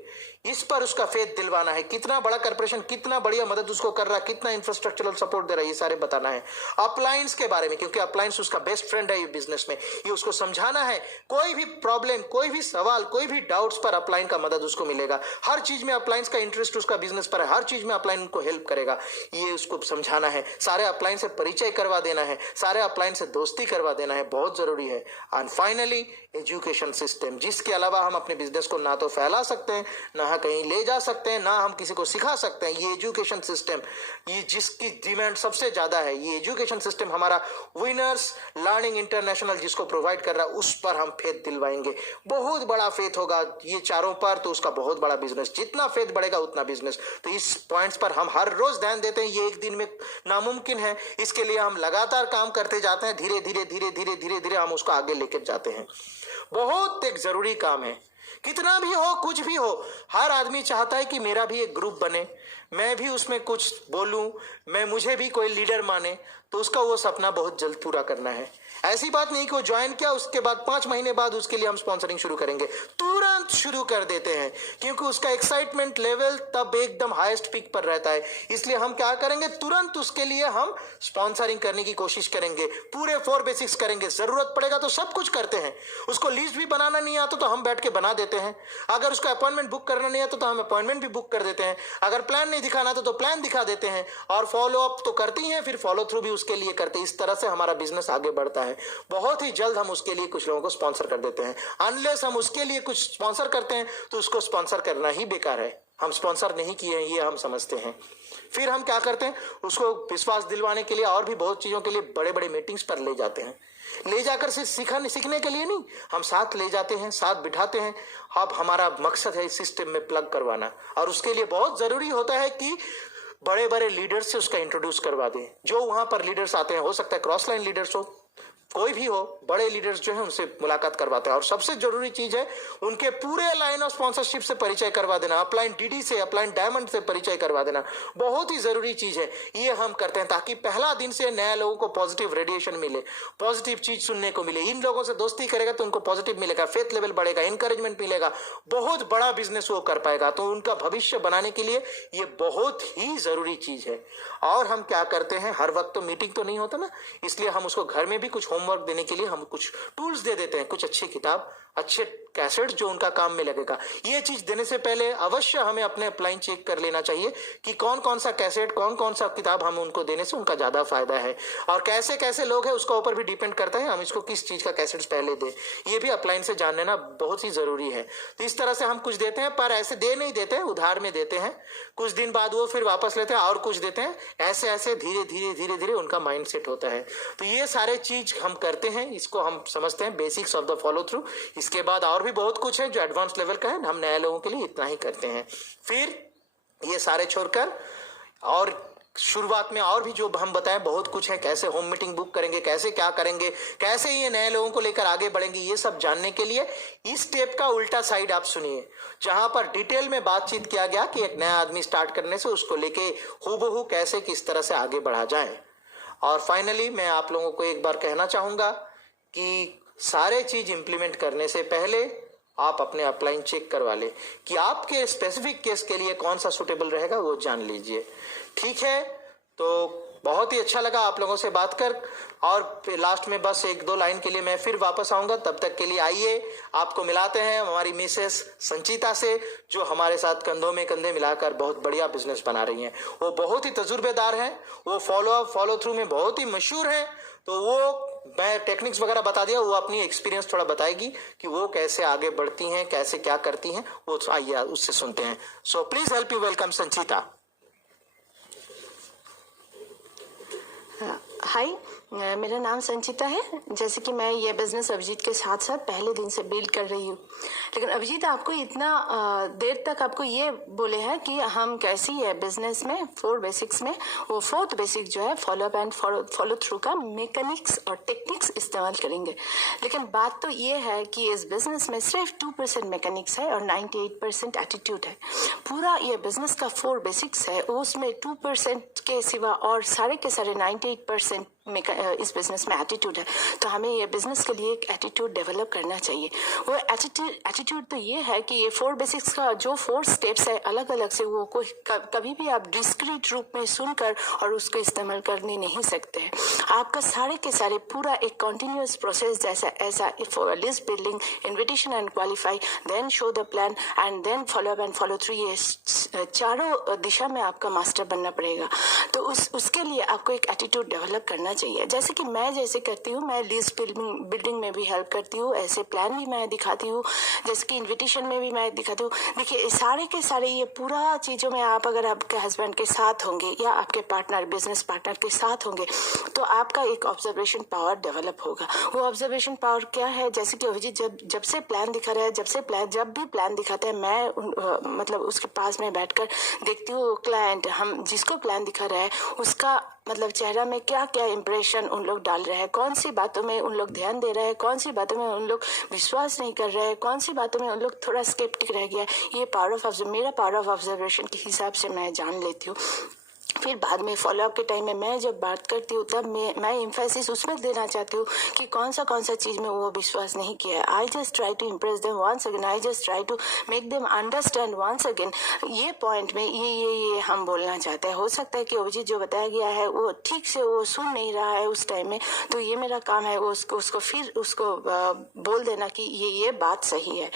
इस पर उसका फेथ दिलवाना है। कितना बड़ा कॉर्पोरेशन, कितना बढ़िया मदद उसको कर रहा है, कितना इंफ्रास्ट्रक्चरल सपोर्ट दे रहा है, ये सारे बताना है। अप्लायंस के बारे में, क्योंकि अप्लायंस उसका बेस्ट फ्रेंड है ये बिजनेस में, ये उसको समझाना है। कोई भी प्रॉब्लम, कोई भी सवाल, कोई भी डाउट्स पर अपलायंस का मदद उसको मिलेगा। हर चीज में अपलायंस का इंटरेस्ट उसका बिजनेस पर है, हर चीज में अपलायंस को हेल्प करेगा, ये उसको समझाना है। सारे अपलायंस से परिचय करवा देना है, सारे अपलायंस से दोस्ती करवा देना है, बहुत जरूरी है। एंड फाइनली एजुकेशन सिस्टम, जिसके अलावा हम अपने बिजनेस को ना तो फैला सकते हैं, ना कहीं ले जा सकते हैं, ना हम किसी को सिखा सकते हैं। ये एजुकेशन सिस्टम, ये जिसकी डिमांड सबसे ज्यादा है, ये एजुकेशन सिस्टम हमारा विनर्स लर्निंग इंटरनेशनल जिसको प्रोवाइड कर रहा है, उस पर हम फेथ दिलवाएंगे। बहुत बड़ा फेथ होगा ये चारों पर, तो उसका बहुत बड़ा बिजनेस। जितना फेथ बढ़ेगा उतना बिजनेस। तो इस पॉइंट्स पर हम हर रोज ध्यान देते हैं। ये एक दिन में नामुमकिन है, इसके लिए हम लगातार काम करते जाते हैं, धीरे धीरे धीरे धीरे धीरे धीरे हम उसको आगे लेकर जाते हैं। बहुत एक जरूरी काम है। कितना भी हो, कुछ भी हो, हर आदमी चाहता है कि मेरा भी एक ग्रुप बने, मैं भी उसमें कुछ बोलूं, मुझे भी कोई लीडर माने। तो उसका वो सपना बहुत जल्द पूरा करना है। ऐसी बात नहीं कि वो ज्वाइन किया उसके बाद 5 महीने बाद उसके लिए हम स्पॉन्सरिंग शुरू करेंगे, तुरंत शुरू कर देते हैं, क्योंकि उसका एक्साइटमेंट लेवल तब एकदम हाईएस्ट पीक पर रहता है। इसलिए हम क्या करेंगे, तुरंत उसके लिए हम स्पॉन्सरिंग करने की कोशिश करेंगे, पूरे 4 बेसिक्स करेंगे। जरूरत पड़ेगा तो सब कुछ करते हैं। उसको लिस्ट भी बनाना नहीं आता तो हम बैठ के बना देते हैं। अगर उसका अपॉइंटमेंट बुक करना नहीं आता तो हम अपॉइंटमेंट भी बुक कर देते हैं। अगर प्लान नहीं दिखाना था तो प्लान दिखा देते हैं, और फॉलो अप तो करते ही हैं, फिर फॉलो थ्रू भी उसके लिए करते हैं। इस तरह से हमारा बिजनेस आगे बढ़ता है। बहुत ही जल्द हम उसके लिए कुछ लोगों को स्पॉन्सर कर देते हैं। अनलेस हम उसके लिए कुछ स्पॉन्सर करते हैं तो उसको स्पॉन्सर करना ही बेकार है। हम स्पॉन्सर नहीं किए हैं, ये हम समझते हैं। फिर हम क्या करते हैं, उसको विश्वास दिलवाने के लिए और भी बहुत चीजों के लिए बड़े बड़े मीटिंग्स पर ले जाते हैं। ले जाकर से सीखने के लिए नहीं, हम साथ ले जाते हैं, साथ बिठाते हैं। अब हमारा मकसद है इस सिस्टम में प्लग करवाना, और उसके लिए बहुत जरूरी होता है कि बड़े बड़े लीडर्स से उसका इंट्रोड्यूस करवा दें। जो वहां पर लीडर्स आते हैं, हो सकता है क्रॉस लाइन लीडर्स हो, कोई भी हो, बड़े लीडर्स जो है उनसे मुलाकात करवाते हैं। और सबसे जरूरी चीज है उनके पूरे लाइन ऑफ स्पॉन्सरशिप से परिचय करवा देना, अपलाइन डीडी से, अपलाइन डायमंड से परिचय करवा देना, बहुत ही जरूरी चीज है। ये हम करते हैं ताकि पहला दिन से नए लोगों को पॉजिटिव रेडिएशन मिले, पॉजिटिव चीज सुनने को मिले। इन लोगों से दोस्ती करेगा तो उनको पॉजिटिव मिलेगा, फेथ लेवल बढ़ेगा, इंकरेजमेंट मिलेगा, बहुत बड़ा बिजनेस वो कर पाएगा। तो उनका भविष्य बनाने के लिए ये बहुत ही जरूरी चीज है। और हम क्या करते हैं, हर वक्त तो मीटिंग तो नहीं होता ना, इसलिए हम उसको घर में भी कुछ होमवर्क देने के लिए हम कुछ टूल्स दे देते हैं, कुछ अच्छी किताब, अच्छे कैसेट जो उनका काम में लगेगा। ये चीज देने से पहले अवश्य हमें अपने अपलाइन चेक कर लेना चाहिए कि कौन कौन सा कैसेट, कौन कौन सा किताब हम उनको देने से उनका ज्यादा फायदा है। और कैसे कैसे लोग हैं उसका ऊपर भी डिपेंड करता है हम इसको किस चीज का कैसेट्स पहले दें। ये भी अपलाइन से जान लेना बहुत ही जरूरी है। तो इस तरह से हम कुछ देते हैं, पर ऐसे दे नहीं देते, उधार में देते हैं। कुछ दिन बाद वो फिर वापस लेते हैं और कुछ देते हैं। ऐसे ऐसे धीरे धीरे धीरे धीरे उनका माइंड सेट होता है। तो ये सारे चीज हम करते हैं, इसको हम समझते हैं basics of the follow through. इसके बाद और भी बहुत कुछ है जो एडवांस लेवल का है, हम नए लोगों के लिए इतना ही करते हैं। फिर ये सारे छोड़कर और शुरुआत में और भी जो हम बताएं बहुत कुछ है, कैसे होम मीटिंग बुक करेंगे, कैसे क्या करेंगे, कैसे ये नए लोगों को लेकर आगे बढ़ेंगे, ये सब जानने के लिए इस स्टेप का उल्टा साइड आप सुनिए, जहां पर डिटेल में बातचीत किया गया कि एक नया आदमी स्टार्ट करने से उसको लेके हूबहू कैसे किस तरह से आगे बढ़ा जाए। और फाइनली मैं आप लोगों को एक बार कहना चाहूंगा कि सारे चीज इंप्लीमेंट करने से पहले आप अपने अपलाइन चेक करवा ले कि आपके स्पेसिफिक केस के लिए कौन सा सुटेबल रहेगा, वो जान लीजिए। ठीक है, तो बहुत ही अच्छा लगा आप लोगों से बात कर। और लास्ट में बस एक दो लाइन के लिए मैं फिर वापस आऊंगा, तब तक के लिए आइए आपको मिलाते हैं हमारी मिसेस संचिता से, जो हमारे साथ कंधों में कंधे मिलाकर बहुत बढ़िया बिजनेस बना रही हैं। वो बहुत ही तजुर्बेदार हैं, वो फॉलो थ्रू में बहुत ही मशहूर हैं। तो वो मैं टेक्निक्स वगैरह बता दिया, वो अपनी एक्सपीरियंस थोड़ा बताएगी कि वो कैसे आगे बढ़ती हैं, कैसे क्या करती हैं, वो आइए उससे सुनते हैं। So please help you welcome Sanchita. Hi, मेरा नाम संचिता है। जैसे कि मैं ये बिज़नेस अभिजीत के साथ साथ पहले दिन से बिल्ड कर रही हूँ, लेकिन अभिजीत आपको इतना देर तक आपको ये बोले हैं कि हम कैसे ये बिज़नेस में 4 बेसिक्स में वो 4th बेसिक जो है follow up and follow through का मैकेनिक्स और टेक्निक्स इस्तेमाल करेंगे। लेकिन बात तो ये है कि इस बिज़नेस में सिर्फ 2% मैकेनिक्स है और 98% एटीट्यूड है। पूरा ये बिज़नेस का 4 बेसिक्स है, उसमें 2% के सिवा और सारे के सारे 98% इस बिजनेस में एटीट्यूड है। तो हमें ये बिजनेस के लिए एक एटीट्यूड डेवलप करना चाहिए। वो एटीट्यूड तो ये है कि ये 4 बेसिक्स का जो 4 स्टेप्स है अलग अलग से, वो कोई कभी भी आप डिस्क्रीट रूप में सुनकर और उसको इस्तेमाल करने नहीं सकते हैं। आपका सारे के सारे पूरा एक कंटिन्यूअस प्रोसेस जैसा ऐसा list building, invitation and qualify, then show the plan and then follow up and follow through, ये चारों दिशा में आपका मास्टर बनना पड़ेगा। तो उसके लिए आपको एक एटीट्यूड डेवलप करना चाहिए। जैसे कि मैं जैसे करती हूँ, मैं लिस्ट बिल्डिंग में भी हेल्प करती हूँ, ऐसे प्लान भी मैं दिखाती हूँ, जैसे कि इनविटेशन में भी मैं दिखाती हूँ। देखिए सारे के सारे ये पूरा चीज़ों में आप अगर आपके हस्बैंड के साथ होंगे या आपके पार्टनर, बिजनेस पार्टनर के साथ होंगे, तो आपका एक ऑब्जर्वेशन पावर डेवलप होगा। वो ऑब्जर्वेशन पावर क्या है, जैसे कि अभिजीत जब से प्लान दिखा रहा है, जब भी प्लान दिखाता है, मैं मतलब उसके पास में बैठकर देखती हूँ क्लाइंट, हम जिसको प्लान दिखा रहा है उसका मतलब चेहरा में क्या क्या इंप्रेशन उन लोग डाल रहे हैं, कौन सी बातों में उन लोग ध्यान दे रहे हैं, कौन सी बातों में उन लोग विश्वास नहीं कर रहे हैं, कौन सी बातों में उन लोग थोड़ा स्केप्टिक रह गया। ये मेरा पावर ऑफ ऑब्जर्वेशन के हिसाब से मैं जान लेती हूँ। फिर बाद में फॉलोअप के टाइम में मैं जब बात करती हूँ तब मैं एम्फेसिस उसमें देना चाहती हूँ कि कौन सा चीज़ में वो विश्वास नहीं किया है। I just try to impress them once again, I just try to make them understand once again. ये पॉइंट में ये हम बोलना चाहते हैं। हो सकता है कि अभिजीत जो बताया गया है वो ठीक से वो सुन नहीं रहा है उस टाइम में, तो ये मेरा काम है उसको फिर बोल देना कि ये बात सही है।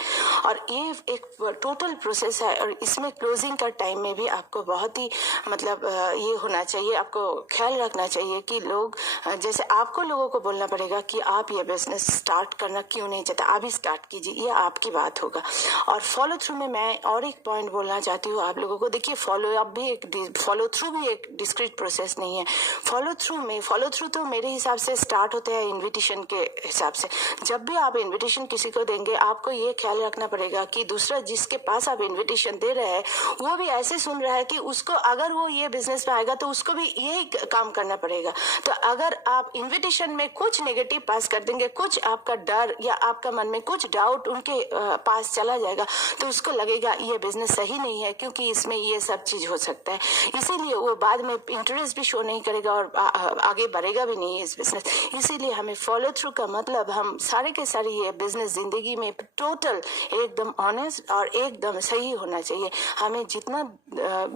और ये एक टोटल प्रोसेस है और इसमें क्लोजिंग का टाइम में भी आपको बहुत ही मतलब ये होना चाहिए, आपको ख्याल रखना चाहिए कि लोग जैसे आपको लोगों को बोलना पड़ेगा कि आप ये बिजनेस स्टार्ट करना क्यों नहीं चाहते, आप ही स्टार्ट कीजिए, ये आपकी बात होगा। और फॉलो थ्रू में मैं और एक पॉइंट बोलना चाहती हूँ आप लोगों को। देखिए फॉलो थ्रू भी एक डिस्क्रीट प्रोसेस नहीं है। फॉलो थ्रू तो मेरे हिसाब से स्टार्ट होते हैं इन्विटेशन के हिसाब से। जब भी आप इन्विटेशन किसी को देंगे आपको ये ख्याल रखना पड़ेगा कि दूसरा जिसके पास आप इन्विटेशन दे रहे हैं वो भी ऐसे सुन रहा है कि उसको अगर वो ये बिजनेस बिजनेस में आएगा तो उसको भी यही काम करना पड़ेगा। तो अगर आप इन्विटेशन में कुछ नेगेटिव पास कर देंगे, कुछ आपका डर या आपका मन में कुछ डाउट उनके पास चला जाएगा, तो उसको लगेगा ये बिजनेस सही नहीं है क्योंकि इसमें ये सब चीज हो सकता है। इसीलिए वो बाद में इंटरेस्ट भी शो नहीं करेगा और आगे बढ़ेगा भी नहीं इस बिजनेस। इसीलिए हमें फॉलो थ्रू का मतलब हम सारे के सारे ये बिजनेस जिंदगी में टोटल एकदम ऑनेस्ट और एकदम सही होना चाहिए। हमें जितना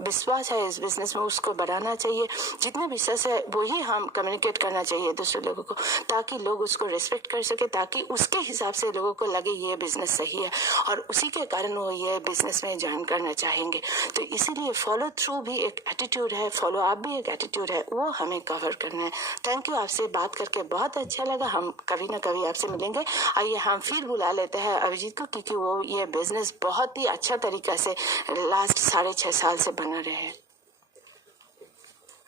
विश्वास है इस बिजनेस में उसको बढ़ाना चाहिए, जितने विश्वास है वही हम कम्युनिकेट करना चाहिए दूसरे लोगों को, ताकि लोग उसको रिस्पेक्ट कर सके, ताकि उसके हिसाब से लोगों को लगे ये बिजनेस सही है और उसी के कारण वो ये बिजनेस में ज्वाइन करना चाहेंगे। तो इसीलिए फॉलो थ्रू भी एक एटीट्यूड है, फॉलो अप भी एक एटीट्यूड है, वो हमें कवर करना है। थैंक यू, आपसे बात करके बहुत अच्छा लगा। हम कभी ना कभी आपसे मिलेंगे। आइए हम फिर बुला लेते हैं अभिजीत को, क्योंकि वो ये बिजनेस बहुत ही अच्छा तरीका से लास्ट 6.5 साल से बना रहे हैं।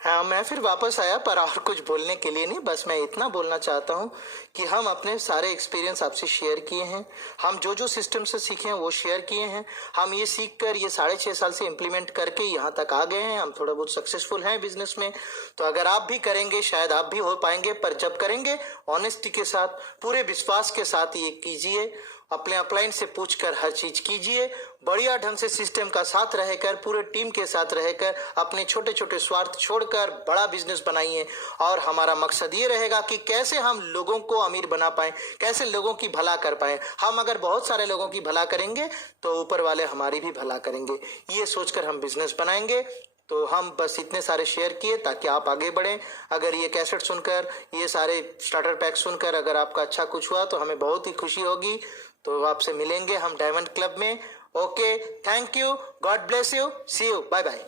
हाँ, मैं फिर वापस आया, पर और कुछ बोलने के लिए नहीं, बस मैं इतना बोलना चाहता हूँ कि हम अपने सारे एक्सपीरियंस आपसे शेयर किए हैं। हम जो जो सिस्टम से सीखे हैं वो शेयर किए हैं। हम ये सीख कर ये 6.5 साल से इम्प्लीमेंट करके यहाँ तक आ गए हैं। हम थोड़ा बहुत सक्सेसफुल हैं बिजनेस में। तो अगर आप भी करेंगे शायद आप भी हो पाएंगे, पर जब करेंगे ऑनेस्टी के साथ, पूरे विश्वास के साथ ये कीजिए। अपने अपलाइन से पूछकर हर चीज कीजिए। बढ़िया ढंग से सिस्टम का साथ रहकर, पूरे टीम के साथ रहकर, अपने छोटे छोटे स्वार्थ छोड़कर बड़ा बिजनेस बनाइए। और हमारा मकसद ये रहेगा कि कैसे हम लोगों को अमीर बना पाए, कैसे लोगों की भला कर पाए। हम अगर बहुत सारे लोगों की भला करेंगे तो ऊपर वाले हमारी भी भला करेंगे। ये सोचकर हम बिजनेस बनाएंगे। तो हम बस इतने सारे शेयर किए ताकि आप आगे बढ़ें। अगर ये कैसेट सुनकर, ये सारे स्टार्टर पैक सुनकर अगर आपका अच्छा कुछ हुआ तो हमें बहुत ही खुशी होगी। तो आपसे मिलेंगे हम डायमंड क्लब में। Okay, thank you, God bless you, see you, bye bye.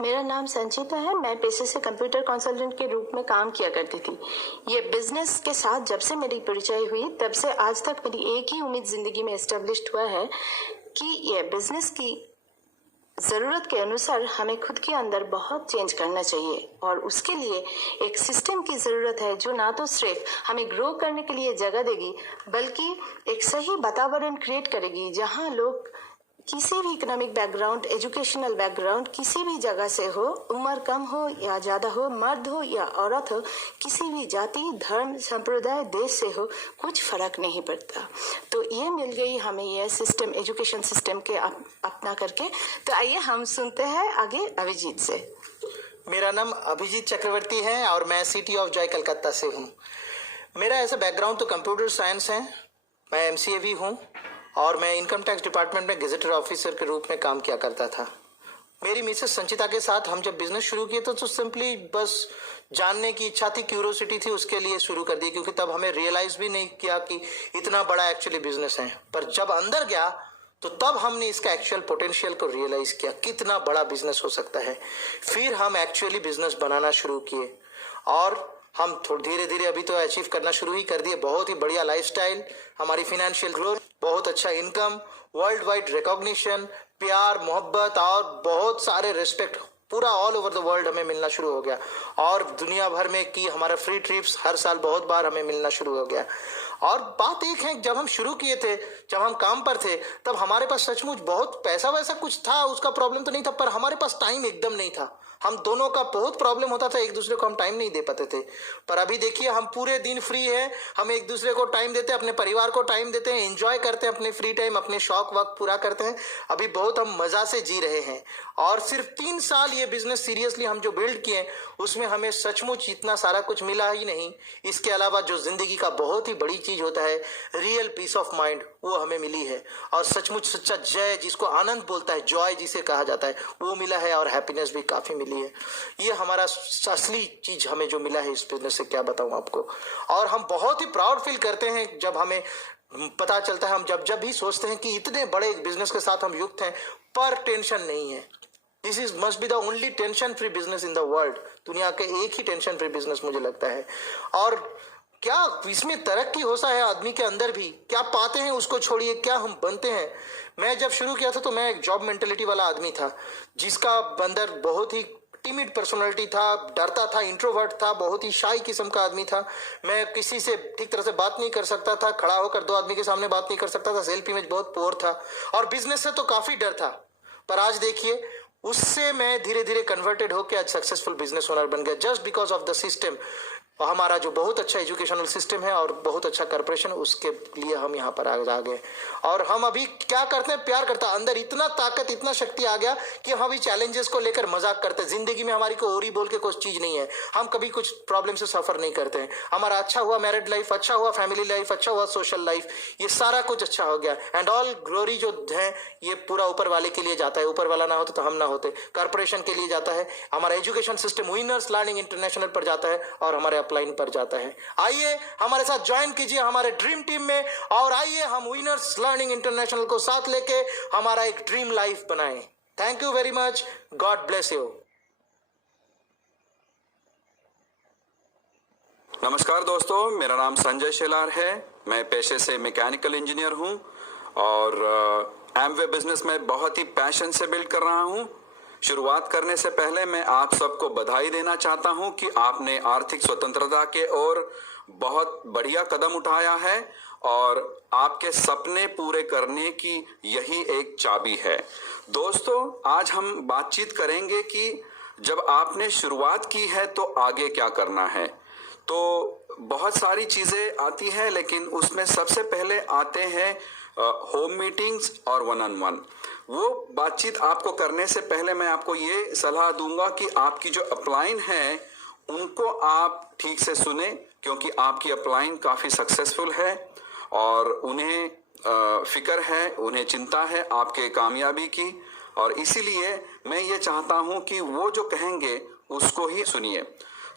मेरा नाम संचिता है। मैं पेशे से कंप्यूटर कंसल्टेंट के रूप में काम किया करती थी। ये बिजनेस के साथ जब से मेरी परिचय हुई तब से आज तक मेरी एक ही उम्मीद जिंदगी में एस्टेब्लिश्ड हुआ है कि ये बिजनेस की ज़रूरत के अनुसार हमें खुद के अंदर बहुत चेंज करना चाहिए और उसके लिए एक सिस्टम की ज़रूरत है जो ना तो सिर्फ हमें ग्रो करने के लिए जगह देगी बल्कि एक सही वातावरण क्रिएट करेगी जहां लोग किसी भी इकोनॉमिक बैकग्राउंड, एजुकेशनल बैकग्राउंड, किसी भी जगह से हो, उम्र कम हो या ज़्यादा हो, मर्द हो या औरत हो, किसी भी जाति, धर्म, संप्रदाय, देश से हो, कुछ फर्क नहीं पड़ता। तो ये मिल गई हमें ये सिस्टम, एजुकेशन सिस्टम के अपना करके। तो आइए हम सुनते हैं आगे अभिजीत से। मेरा नाम अभिजीत चक्रवर्ती है और मैं सिटी ऑफ जॉय कलकत्ता से हूँ। मेरा ऐसा बैकग्राउंड तो कंप्यूटर साइंस है। मैं MCA भी हूँ और मैं इनकम टैक्स डिपार्टमेंट में गेजेटेड ऑफिसर के रूप में काम किया करता था। मेरी मिसेस संचिता के साथ हम जब बिजनेस शुरू किए तो सिंपली बस जानने की इच्छा थी, क्यूरोसिटी थी, उसके लिए शुरू कर दी, क्योंकि तब हमें रियलाइज भी नहीं किया कि इतना बड़ा एक्चुअली बिजनेस है। पर जब अंदर गया तो तब हमने इसका एक्चुअल पोटेंशियल को रियलाइज किया, कितना बड़ा बिजनेस हो सकता है। फिर हम एक्चुअली बिजनेस बनाना शुरू किए और हम थोड़ा धीरे धीरे अभी तो अचीव करना शुरू ही कर दिए। बहुत ही बढ़िया लाइफस्टाइल, हमारी फाइनेंशियल ग्रोथ, बहुत अच्छा इनकम, वर्ल्ड वाइड रिकॉग्निशन, प्यार, मोहब्बत और बहुत सारे रिस्पेक्ट पूरा ऑल ओवर द वर्ल्ड हमें मिलना शुरू हो गया। और दुनिया भर में की हमारा फ्री ट्रिप्स हर साल बहुत बार हमें मिलना शुरू हो गया। और बात एक है, जब हम शुरू किए थे, जब हम काम पर थे, तब हमारे पास सचमुच बहुत पैसा वैसा कुछ था, उसका प्रॉब्लम तो नहीं था, पर हमारे पास टाइम एकदम नहीं था। हम दोनों का बहुत प्रॉब्लम होता था, एक दूसरे को हम टाइम नहीं दे पाते थे। पर अभी देखिए हम पूरे दिन फ्री है, हम एक दूसरे को टाइम देते हैं, अपने परिवार को टाइम देते हैं, एंजॉय करते हैं अपने फ्री टाइम, अपने शौक वक्त पूरा करते हैं। अभी बहुत हम मजा से जी रहे हैं। और सिर्फ 3 साल ये बिजनेस सीरियसली हम जो बिल्ड किए उसमें हमें सचमुच इतना सारा कुछ मिला ही नहीं। इसके अलावा जो जिंदगी का बहुत ही बड़ी चीज होता है, रियल पीस ऑफ माइंड, वो हमें मिली है। और सचमुच सच्चा जय, जिसको आनंद बोलता है, जॉय जिसे कहा जाता है, वो मिला है। और हैप्पीनेस भी काफी मिली है। ये हमारा असली चीज हमें जो मिला है इस बिजनेस से, क्या बताऊं आपको। और हम बहुत ही प्राउड फील करते हैं जब हमें पता चलता है, हम जब भी सोचते हैं कि इतने बड़े बिजनेस के साथ हम युक्त हैं, पर टेंशन नहीं है। This is must be the only tension free business in the world. दुनिया के एक ही टेंशन फ्री बिजनेस मुझे लगता है। और क्या इसमें तरक्की होता है आदमी के अंदर भी, क्या पाते हैं उसको छोड़िए, क्या हम बनते हैं। मैं जब शुरू किया था तो मैं एक जॉब मेंटेलिटी वाला आदमी था, जिसका अंदर बहुत ही टिमिड पर्सनालिटी था, डरता था, इंट्रोवर्ट था, बहुत ही शाई किस्म का आदमी था। मैं किसी से ठीक तरह से बात नहीं कर सकता था, खड़ा होकर 2 आदमी के सामने बात नहीं कर सकता था, सेल्फ इमेज बहुत पुअर था और बिजनेस से तो काफी डर था। पर आज देखिए उससे मैं धीरे धीरे कन्वर्टेड होकर आज सक्सेसफुल बिजनेस ओनर बन गया, just because of the system. हमारा जो बहुत अच्छा एजुकेशनल सिस्टम है और बहुत अच्छा कॉर्पोरेशन, उसके लिए हम यहाँ पर आ गए। और हम अभी क्या करते हैं, प्यार करते हैं। अंदर इतना ताकत, इतना शक्ति आ गया कि हम अभी चैलेंजेस को लेकर मजाक करते हैं। जिंदगी में हमारी को ओरी बोल के कुछ चीज नहीं है। हम कभी कुछ प्रॉब्लम से सफर नहीं करते हैं। हमारा अच्छा हुआ मैरिड लाइफ, अच्छा हुआ फैमिली लाइफ, अच्छा हुआ सोशल लाइफ, ये सारा कुछ अच्छा हो गया। एंड ऑल ग्लोरी जो है ये पूरा ऊपर वाले के लिए जाता है। ऊपर वाला ना होता तो हम ना होते। कॉर्पोरेशन के लिए जाता है, हमारा education system winners learning international पर जाता है और हमारे अपलाइन पर जाता है। आइए हमारे साथ ज्वाइन कीजिए हमारे ड्रीम टीम में, और आइए हम विनर्स लर्निंग इंटरनेशनल को साथ लेके हमारा एक ड्रीम लाइफ बनाएं। Thank you very much, God bless you. नमस्कार दोस्तों, मेरा नाम संजय शेलार है। मैं पेशे से मैकेनिकल इंजीनियर हूं और एमवे बिजनेस में बहुत ही पैशन से बिल्ड कर रहा हूं। शुरुआत करने से पहले मैं आप सबको बधाई देना चाहता हूं कि आपने आर्थिक स्वतंत्रता के ओर बहुत बढ़िया कदम उठाया है और आपके सपने पूरे करने की यही एक चाबी है। दोस्तों, आज हम बातचीत करेंगे कि जब आपने शुरुआत की है तो आगे क्या करना है। तो बहुत सारी चीजें आती हैं, लेकिन उसमें सबसे पहले आते हैं होम मीटिंग्स और वन ऑन वन। वो बातचीत आपको करने से पहले मैं आपको ये सलाह दूंगा कि आपकी जो अपलाइन है उनको आप ठीक से सुने, क्योंकि आपकी अपलाइन काफी सक्सेसफुल है और उन्हें फिक्र है, उन्हें चिंता है आपके कामयाबी की। और इसीलिए मैं ये चाहता हूं कि वो जो कहेंगे उसको ही सुनिए।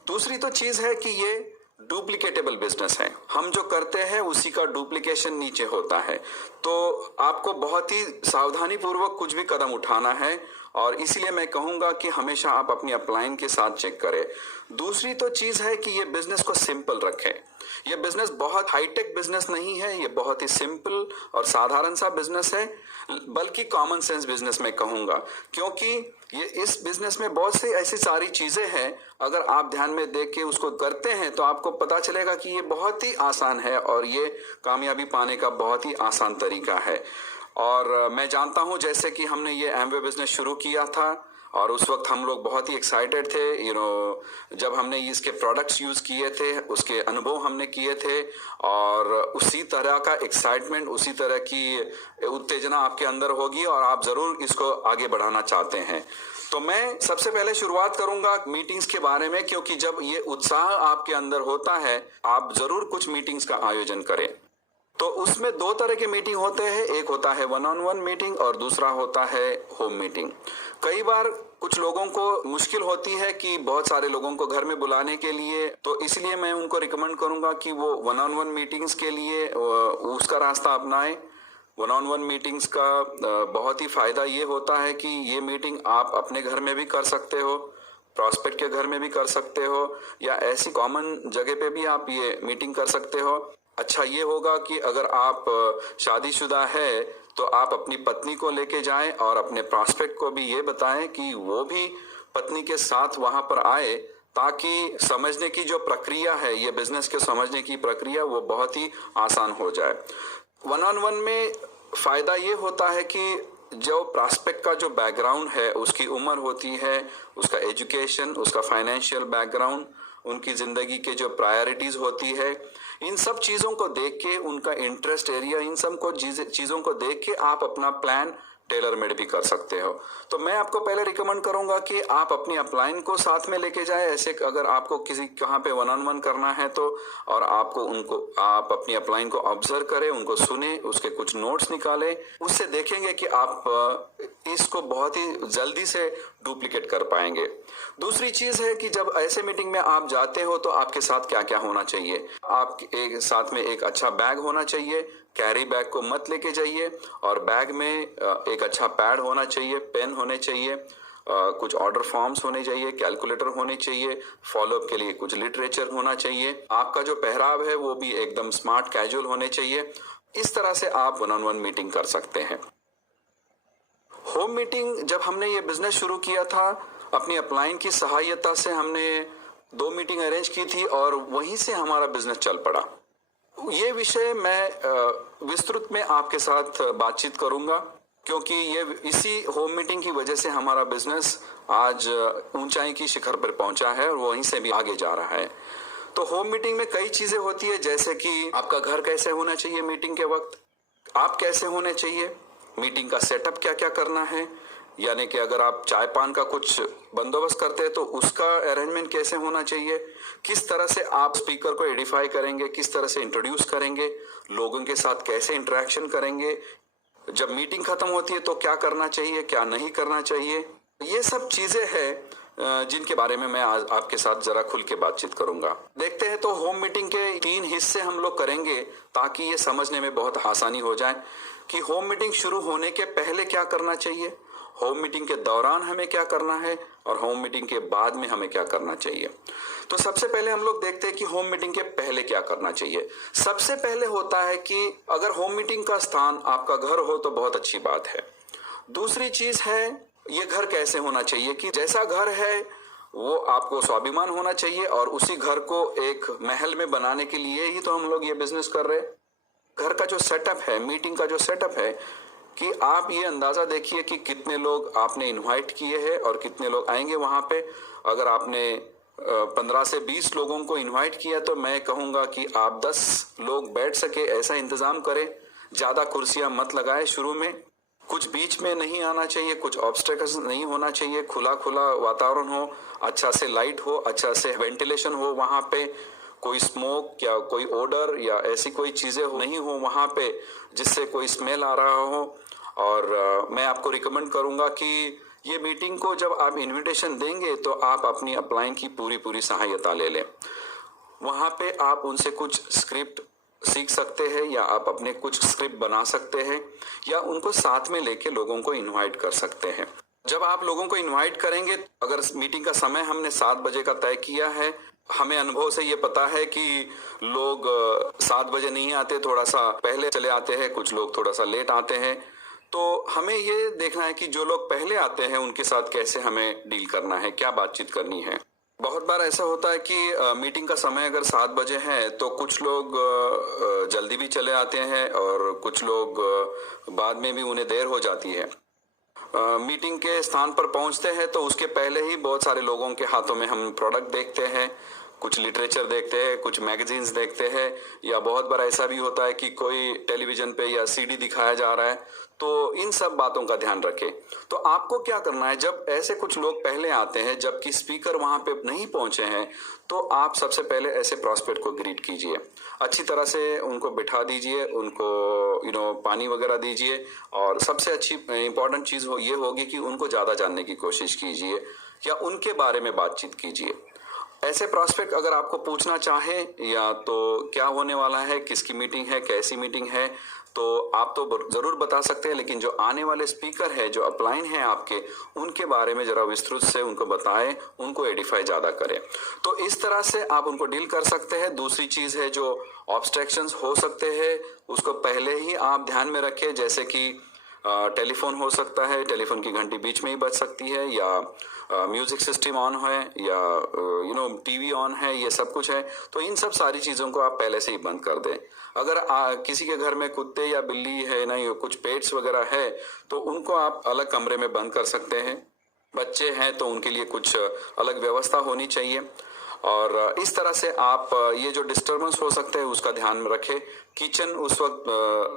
दूसरी तो चीज है कि ये डुप्लीकेटेबल बिजनेस है। हम जो करते हैं उसी का डुप्लीकेशन नीचे होता है, तो आपको बहुत ही सावधानी पूर्वक कुछ भी कदम उठाना है और इसीलिए मैं कहूंगा कि हमेशा आप अपनी अपलाइन के साथ चेक करें। दूसरी तो चीज है कि ये बिजनेस को सिंपल रखें। ये बिजनेस बहुत हाईटेक बिजनेस नहीं है, ये बहुत ही सिंपल और साधारण सा बिजनेस है, बल्कि कॉमन सेंस बिजनेस मैं कहूंगा, क्योंकि ये इस बिजनेस में बहुत सी ऐसी सारी चीजें हैं, अगर आप ध्यान में देख के उसको करते हैं तो आपको पता चलेगा कि ये बहुत ही आसान है और ये कामयाबी पाने का बहुत ही आसान तरीका है। और मैं जानता हूं, जैसे कि हमने ये एमवे बिजनेस शुरू किया था और उस वक्त हम लोग बहुत ही एक्साइटेड थे, जब हमने इसके प्रोडक्ट्स यूज किए थे, उसके अनुभव हमने किए थे और उसी तरह का एक्साइटमेंट, उसी तरह की उत्तेजना आपके अंदर होगी और आप जरूर इसको आगे बढ़ाना चाहते हैं। तो मैं सबसे पहले शुरुआत करूंगा मीटिंग्स के बारे में, क्योंकि जब ये उत्साह आपके अंदर होता है आप जरूर कुछ मीटिंग्स का आयोजन करें। तो उसमें दो तरह के मीटिंग होते हैं, एक होता है वन ऑन वन मीटिंग और दूसरा होता है होम मीटिंग। कई बार कुछ लोगों को मुश्किल होती है कि बहुत सारे लोगों को घर में बुलाने के लिए, तो इसलिए मैं उनको रिकमेंड करूंगा कि वो वन ऑन वन मीटिंग्स के लिए उसका रास्ता अपनाएं। वन ऑन वन मीटिंग्स का बहुत ही फायदा ये होता है कि ये मीटिंग आप अपने घर में भी कर सकते हो, प्रॉस्पेक्ट के घर में भी कर सकते हो, या ऐसी कॉमन जगह पे भी आप ये मीटिंग कर सकते हो। अच्छा ये होगा कि अगर आप शादीशुदा है तो आप अपनी पत्नी को लेके जाएं और अपने प्रॉस्पेक्ट को भी ये बताएं कि वो भी पत्नी के साथ वहां पर आए, ताकि समझने की जो प्रक्रिया है, ये बिजनेस के समझने की प्रक्रिया, वो बहुत ही आसान हो जाए। वन ऑन वन में फायदा ये होता है कि जो प्रॉस्पेक्ट का जो बैकग्राउंड है, उसकी उम्र होती है, उसका एजुकेशन, उसका फाइनेंशियल बैकग्राउंड, उनकी जिंदगी के जो प्रायोरिटीज होती है, इन सब चीजों को देख के, उनका इंटरेस्ट एरिया, इन सब को चीजों को देख के आप अपना प्लान टेलर मेड भी कर सकते हो। तो मैं आपको पहले रिकमेंड करूंगा कि आप अपनी अपलाइन को साथ में लेके जाए। ऐसे अगर आपको किसी कहाँ पे वन ऑन वन करना है तो, और आप अपनी अपलाइन को ऑब्जर्व करें, उनको सुने, उसके कुछ नोट्स निकालें, उससे देखेंगे कि आप इसको बहुत ही जल्दी से डुप्लीकेट कर पाएंगे। दूसरी चीज है कि जब ऐसे मीटिंग में आप जाते हो तो आपके साथ क्या क्या होना चाहिए। आप साथ में एक अच्छा बैग होना चाहिए, कैरी बैग को मत लेके जाइए, और बैग में एक अच्छा पैड होना चाहिए, पेन होने चाहिए, कुछ ऑर्डर फॉर्म्स होने चाहिए, कैलकुलेटर होने चाहिए, फॉलोअप के लिए कुछ लिटरेचर होना चाहिए। आपका जो पहराव है वो भी एकदम स्मार्ट कैजुअल होने चाहिए। इस तरह से आप वन ऑन वन मीटिंग कर सकते हैं। होम मीटिंग, जब हमने ये बिजनेस शुरू किया था, अपनी अपलाइन की सहायता से हमने 2 मीटिंग अरेंज की थी और वहीं से हमारा बिजनेस चल पड़ा। ये विषय मैं विस्तृत में आपके साथ बातचीत करूंगा, क्योंकि ये इसी होम मीटिंग की वजह से हमारा बिजनेस आज ऊंचाई की शिखर पर पहुंचा है और वहीं से भी आगे जा रहा है। तो होम मीटिंग में कई चीजें होती है, जैसे कि आपका घर कैसे होना चाहिए मीटिंग के वक्त, आप कैसे होने चाहिए, मीटिंग का सेटअप क्या क्या करना है, यानी कि अगर आप चाय पान का कुछ बंदोबस्त करते हैं तो उसका अरेंजमेंट कैसे होना चाहिए, किस तरह से आप स्पीकर को एडिफाई करेंगे, किस तरह से इंट्रोड्यूस करेंगे, लोगों के साथ कैसे इंटरेक्शन करेंगे, जब मीटिंग खत्म होती है तो क्या करना चाहिए, क्या नहीं करना चाहिए। ये सब चीजें हैं जिनके बारे में मैं आज आपके साथ जरा खुल के बातचीत करूंगा। देखते हैं तो होम मीटिंग के 3 हिस्से हम लोग करेंगे ताकि ये समझने में बहुत आसानी हो जाए कि होम मीटिंग शुरू होने के पहले क्या करना चाहिए, होम मीटिंग के दौरान हमें क्या करना है और होम मीटिंग के बाद में हमें क्या करना चाहिए। तो सबसे पहले हम लोग देखते हैं कि होम मीटिंग के पहले क्या करना चाहिए। सबसे पहले होता है कि अगर होम मीटिंग का स्थान आपका घर हो तो बहुत अच्छी बात है। दूसरी चीज है ये घर कैसे होना चाहिए, कि जैसा घर है वो आपको स्वाभिमान होना चाहिए और उसी घर को एक महल में बनाने के लिए ही तो हम लोग ये बिजनेस कर रहे हैं। घर का जो सेटअप है, मीटिंग का जो सेटअप है, कि आप ये अंदाजा देखिए कि कितने लोग आपने इनवाइट किए हैं और कितने लोग आएंगे वहां पे। अगर आपने 15 से 20 लोगों को इनवाइट किया तो मैं कहूंगा कि आप 10 लोग बैठ सके ऐसा इंतजाम करें। ज्यादा कुर्सियां मत लगाएं शुरू में, कुछ बीच में नहीं आना चाहिए, कुछ ऑब्स्टेकल्स नहीं होना चाहिए, खुला खुला वातावरण हो, अच्छा से लाइट हो, अच्छा से वेंटिलेशन हो, वहां पे कोई स्मोक या कोई ओडर या ऐसी कोई चीजें नहीं हो वहां पे जिससे कोई स्मेल आ रहा हो। और मैं आपको रिकमेंड करूंगा कि ये मीटिंग को जब आप इनविटेशन देंगे तो आप अपनी अपलाइन की पूरी सहायता ले लें। वहां पे आप उनसे कुछ स्क्रिप्ट सीख सकते हैं या आप अपने कुछ स्क्रिप्ट बना सकते हैं या उनको साथ में लेके लोगों को इनवाइट कर सकते हैं। जब आप लोगों को इनवाइट करेंगे, अगर मीटिंग का समय हमने 7 बजे का तय किया है, हमें अनुभव से ये पता है कि लोग 7 बजे नहीं आते, थोड़ा सा पहले चले आते हैं, कुछ लोग थोड़ा सा लेट आते हैं। तो हमें ये देखना है कि जो लोग पहले आते हैं उनके साथ कैसे हमें डील करना है, क्या बातचीत करनी है। बहुत बार ऐसा होता है कि मीटिंग का समय अगर 7 बजे है तो कुछ लोग जल्दी भी चले आते हैं और कुछ लोग बाद में भी उन्हें देर हो जाती है। मीटिंग के स्थान पर पहुंचते हैं तो उसके पहले ही बहुत सारे लोगों के हाथों में हम प्रोडक्ट देखते हैं, कुछ लिटरेचर देखते हैं, कुछ मैगजीन्स देखते हैं, या बहुत बार ऐसा भी होता है कि कोई टेलीविजन पे या सीडी दिखाया जा रहा है। तो इन सब बातों का ध्यान रखें। तो आपको क्या करना है, जब ऐसे कुछ लोग पहले आते हैं जबकि स्पीकर वहां पे नहीं पहुंचे हैं, तो आप सबसे पहले ऐसे प्रॉस्पेक्ट को ग्रीट कीजिए, अच्छी तरह से उनको बिठा दीजिए, उनको पानी वगैरह दीजिए। और सबसे अच्छी इंपॉर्टेंट चीज ये होगी कि उनको ज्यादा जानने की कोशिश कीजिए या उनके बारे में बातचीत कीजिए। ऐसे प्रॉस्पेक्ट अगर आपको पूछना चाहे या तो क्या होने वाला है, किसकी मीटिंग है, कैसी मीटिंग है, तो आप तो जरूर बता सकते हैं, लेकिन जो आने वाले स्पीकर है, जो अपलाइन है आपके, उनके बारे में जरा विस्तृत से उनको बताएं, उनको एडिफाई ज्यादा करें। तो इस तरह से आप उनको डील कर सकते हैं। दूसरी चीज है जो ऑब्स्ट्रक्शंस हो सकते हैं उसको पहले ही आप ध्यान में रखें, जैसे कि टेलीफोन हो सकता है, टेलीफोन की घंटी बीच में ही बज सकती है, या म्यूजिक सिस्टम ऑन है, या टीवी ऑन है, ये सब कुछ है। तो इन सब सारी चीजों को आप पहले से ही बंद कर दें। अगर किसी के घर में कुत्ते या बिल्ली है ना, या कुछ पेट्स वगैरह है, तो उनको आप अलग कमरे में बंद कर सकते हैं। बच्चे हैं तो उनके लिए कुछ अलग व्यवस्था होनी चाहिए। और इस तरह से आप ये जो डिस्टरबेंस हो सकते हैं उसका ध्यान रखें। किचन उस वक्त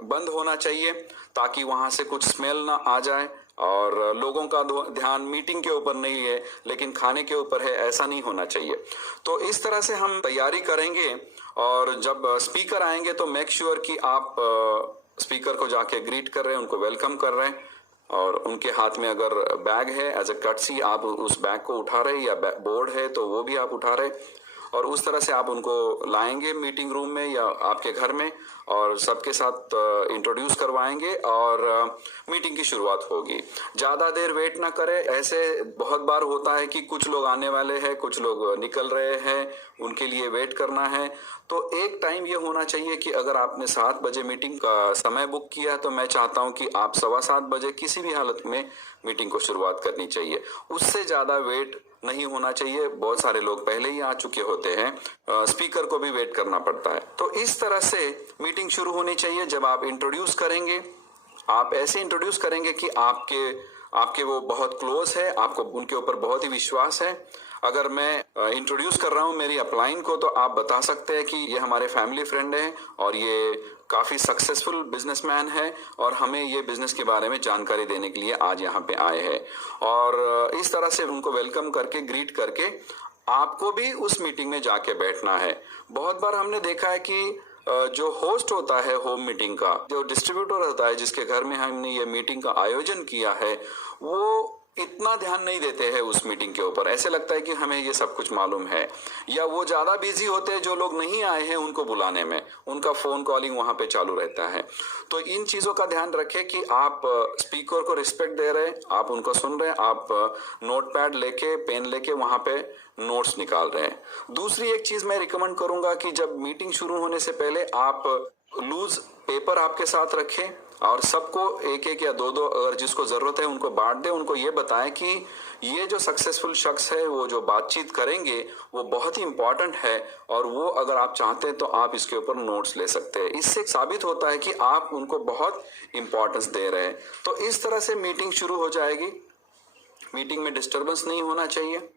बंद होना चाहिए ताकि वहां से कुछ स्मेल ना आ जाए, और लोगों का ध्यान मीटिंग के ऊपर नहीं है लेकिन खाने के ऊपर है, ऐसा नहीं होना चाहिए। तो इस तरह से हम तैयारी करेंगे, और जब स्पीकर आएंगे तो मेक श्योर कि आप स्पीकर को जाके ग्रीट कर रहे हैं, उनको वेलकम कर रहे हैं, और उनके हाथ में अगर बैग है एज अ कटसी आप उस बैग को उठा रहे, या बोर्ड है तो वो भी आप उठा रहे, और उस तरह से आप उनको लाएंगे मीटिंग रूम में या आपके घर में, और सबके साथ इंट्रोड्यूस करवाएंगे और मीटिंग की शुरुआत होगी। ज्यादा देर वेट ना करें। ऐसे बहुत बार होता है कि कुछ लोग आने वाले हैं, कुछ लोग निकल रहे हैं, उनके लिए वेट करना है। तो एक टाइम ये होना चाहिए कि अगर आपने 7 बजे मीटिंग का समय बुक किया तो मैं चाहता हूं कि आप 7:15 बजे किसी भी हालत में मीटिंग को शुरुआत करनी चाहिए। उससे ज्यादा वेट नहीं होना चाहिए। बहुत सारे लोग पहले ही आ चुके होते हैं, स्पीकर को भी वेट करना पड़ता है। तो इस तरह से मीटिंग शुरू होनी चाहिए। जब आप इंट्रोड्यूस करेंगे आप ऐसे इंट्रोड्यूस करेंगे कि आपके वो बहुत क्लोज है, आपको उनके ऊपर बहुत ही विश्वास है। अगर मैं इंट्रोड्यूस कर रहा हूँ मेरी अपलाइन को, तो आप बता सकते हैं कि ये हमारे फैमिली फ्रेंड है और ये काफी सक्सेसफुल बिजनेसमैन है और हमें ये बिजनेस के बारे में जानकारी देने के लिए आज यहाँ पे आए हैं। और इस तरह से उनको वेलकम करके, ग्रीट करके आपको भी उस मीटिंग में जाके बैठना है। बहुत बार हमने देखा है कि जो होस्ट होता है होम मीटिंग का, जो डिस्ट्रीब्यूटर होता है जिसके घर में हमने ये मीटिंग का आयोजन किया है, वो इतना ध्यान नहीं देते हैं उस मीटिंग के ऊपर। ऐसे लगता है कि हमें ये सब कुछ मालूम है, या वो ज्यादा बिजी होते हैं जो लोग नहीं आए हैं उनको बुलाने में, उनका फोन कॉलिंग वहां पे चालू रहता है। तो इन चीजों का ध्यान रखें कि आप स्पीकर को रिस्पेक्ट दे रहे हैं, आप उनको सुन रहे हैं, आप नोटपैड लेके, पेन लेके वहां पे नोट्स निकाल रहे हैं। दूसरी एक चीज मैं रिकमेंड करूंगा कि जब मीटिंग शुरू होने से पहले आप लूज पेपर आपके साथ रखें और सबको एक एक या दो दो अगर जिसको जरूरत है उनको बांट दे। उनको ये बताएं कि ये जो सक्सेसफुल शख्स है वो जो बातचीत करेंगे वो बहुत ही इंपॉर्टेंट है और वो अगर आप चाहते हैं तो आप इसके ऊपर नोट्स ले सकते हैं। इससे साबित होता है कि आप उनको बहुत इंपॉर्टेंस दे रहे हैं। तो इस तरह से मीटिंग शुरू हो जाएगी। मीटिंग में डिस्टर्बेंस नहीं होना चाहिए।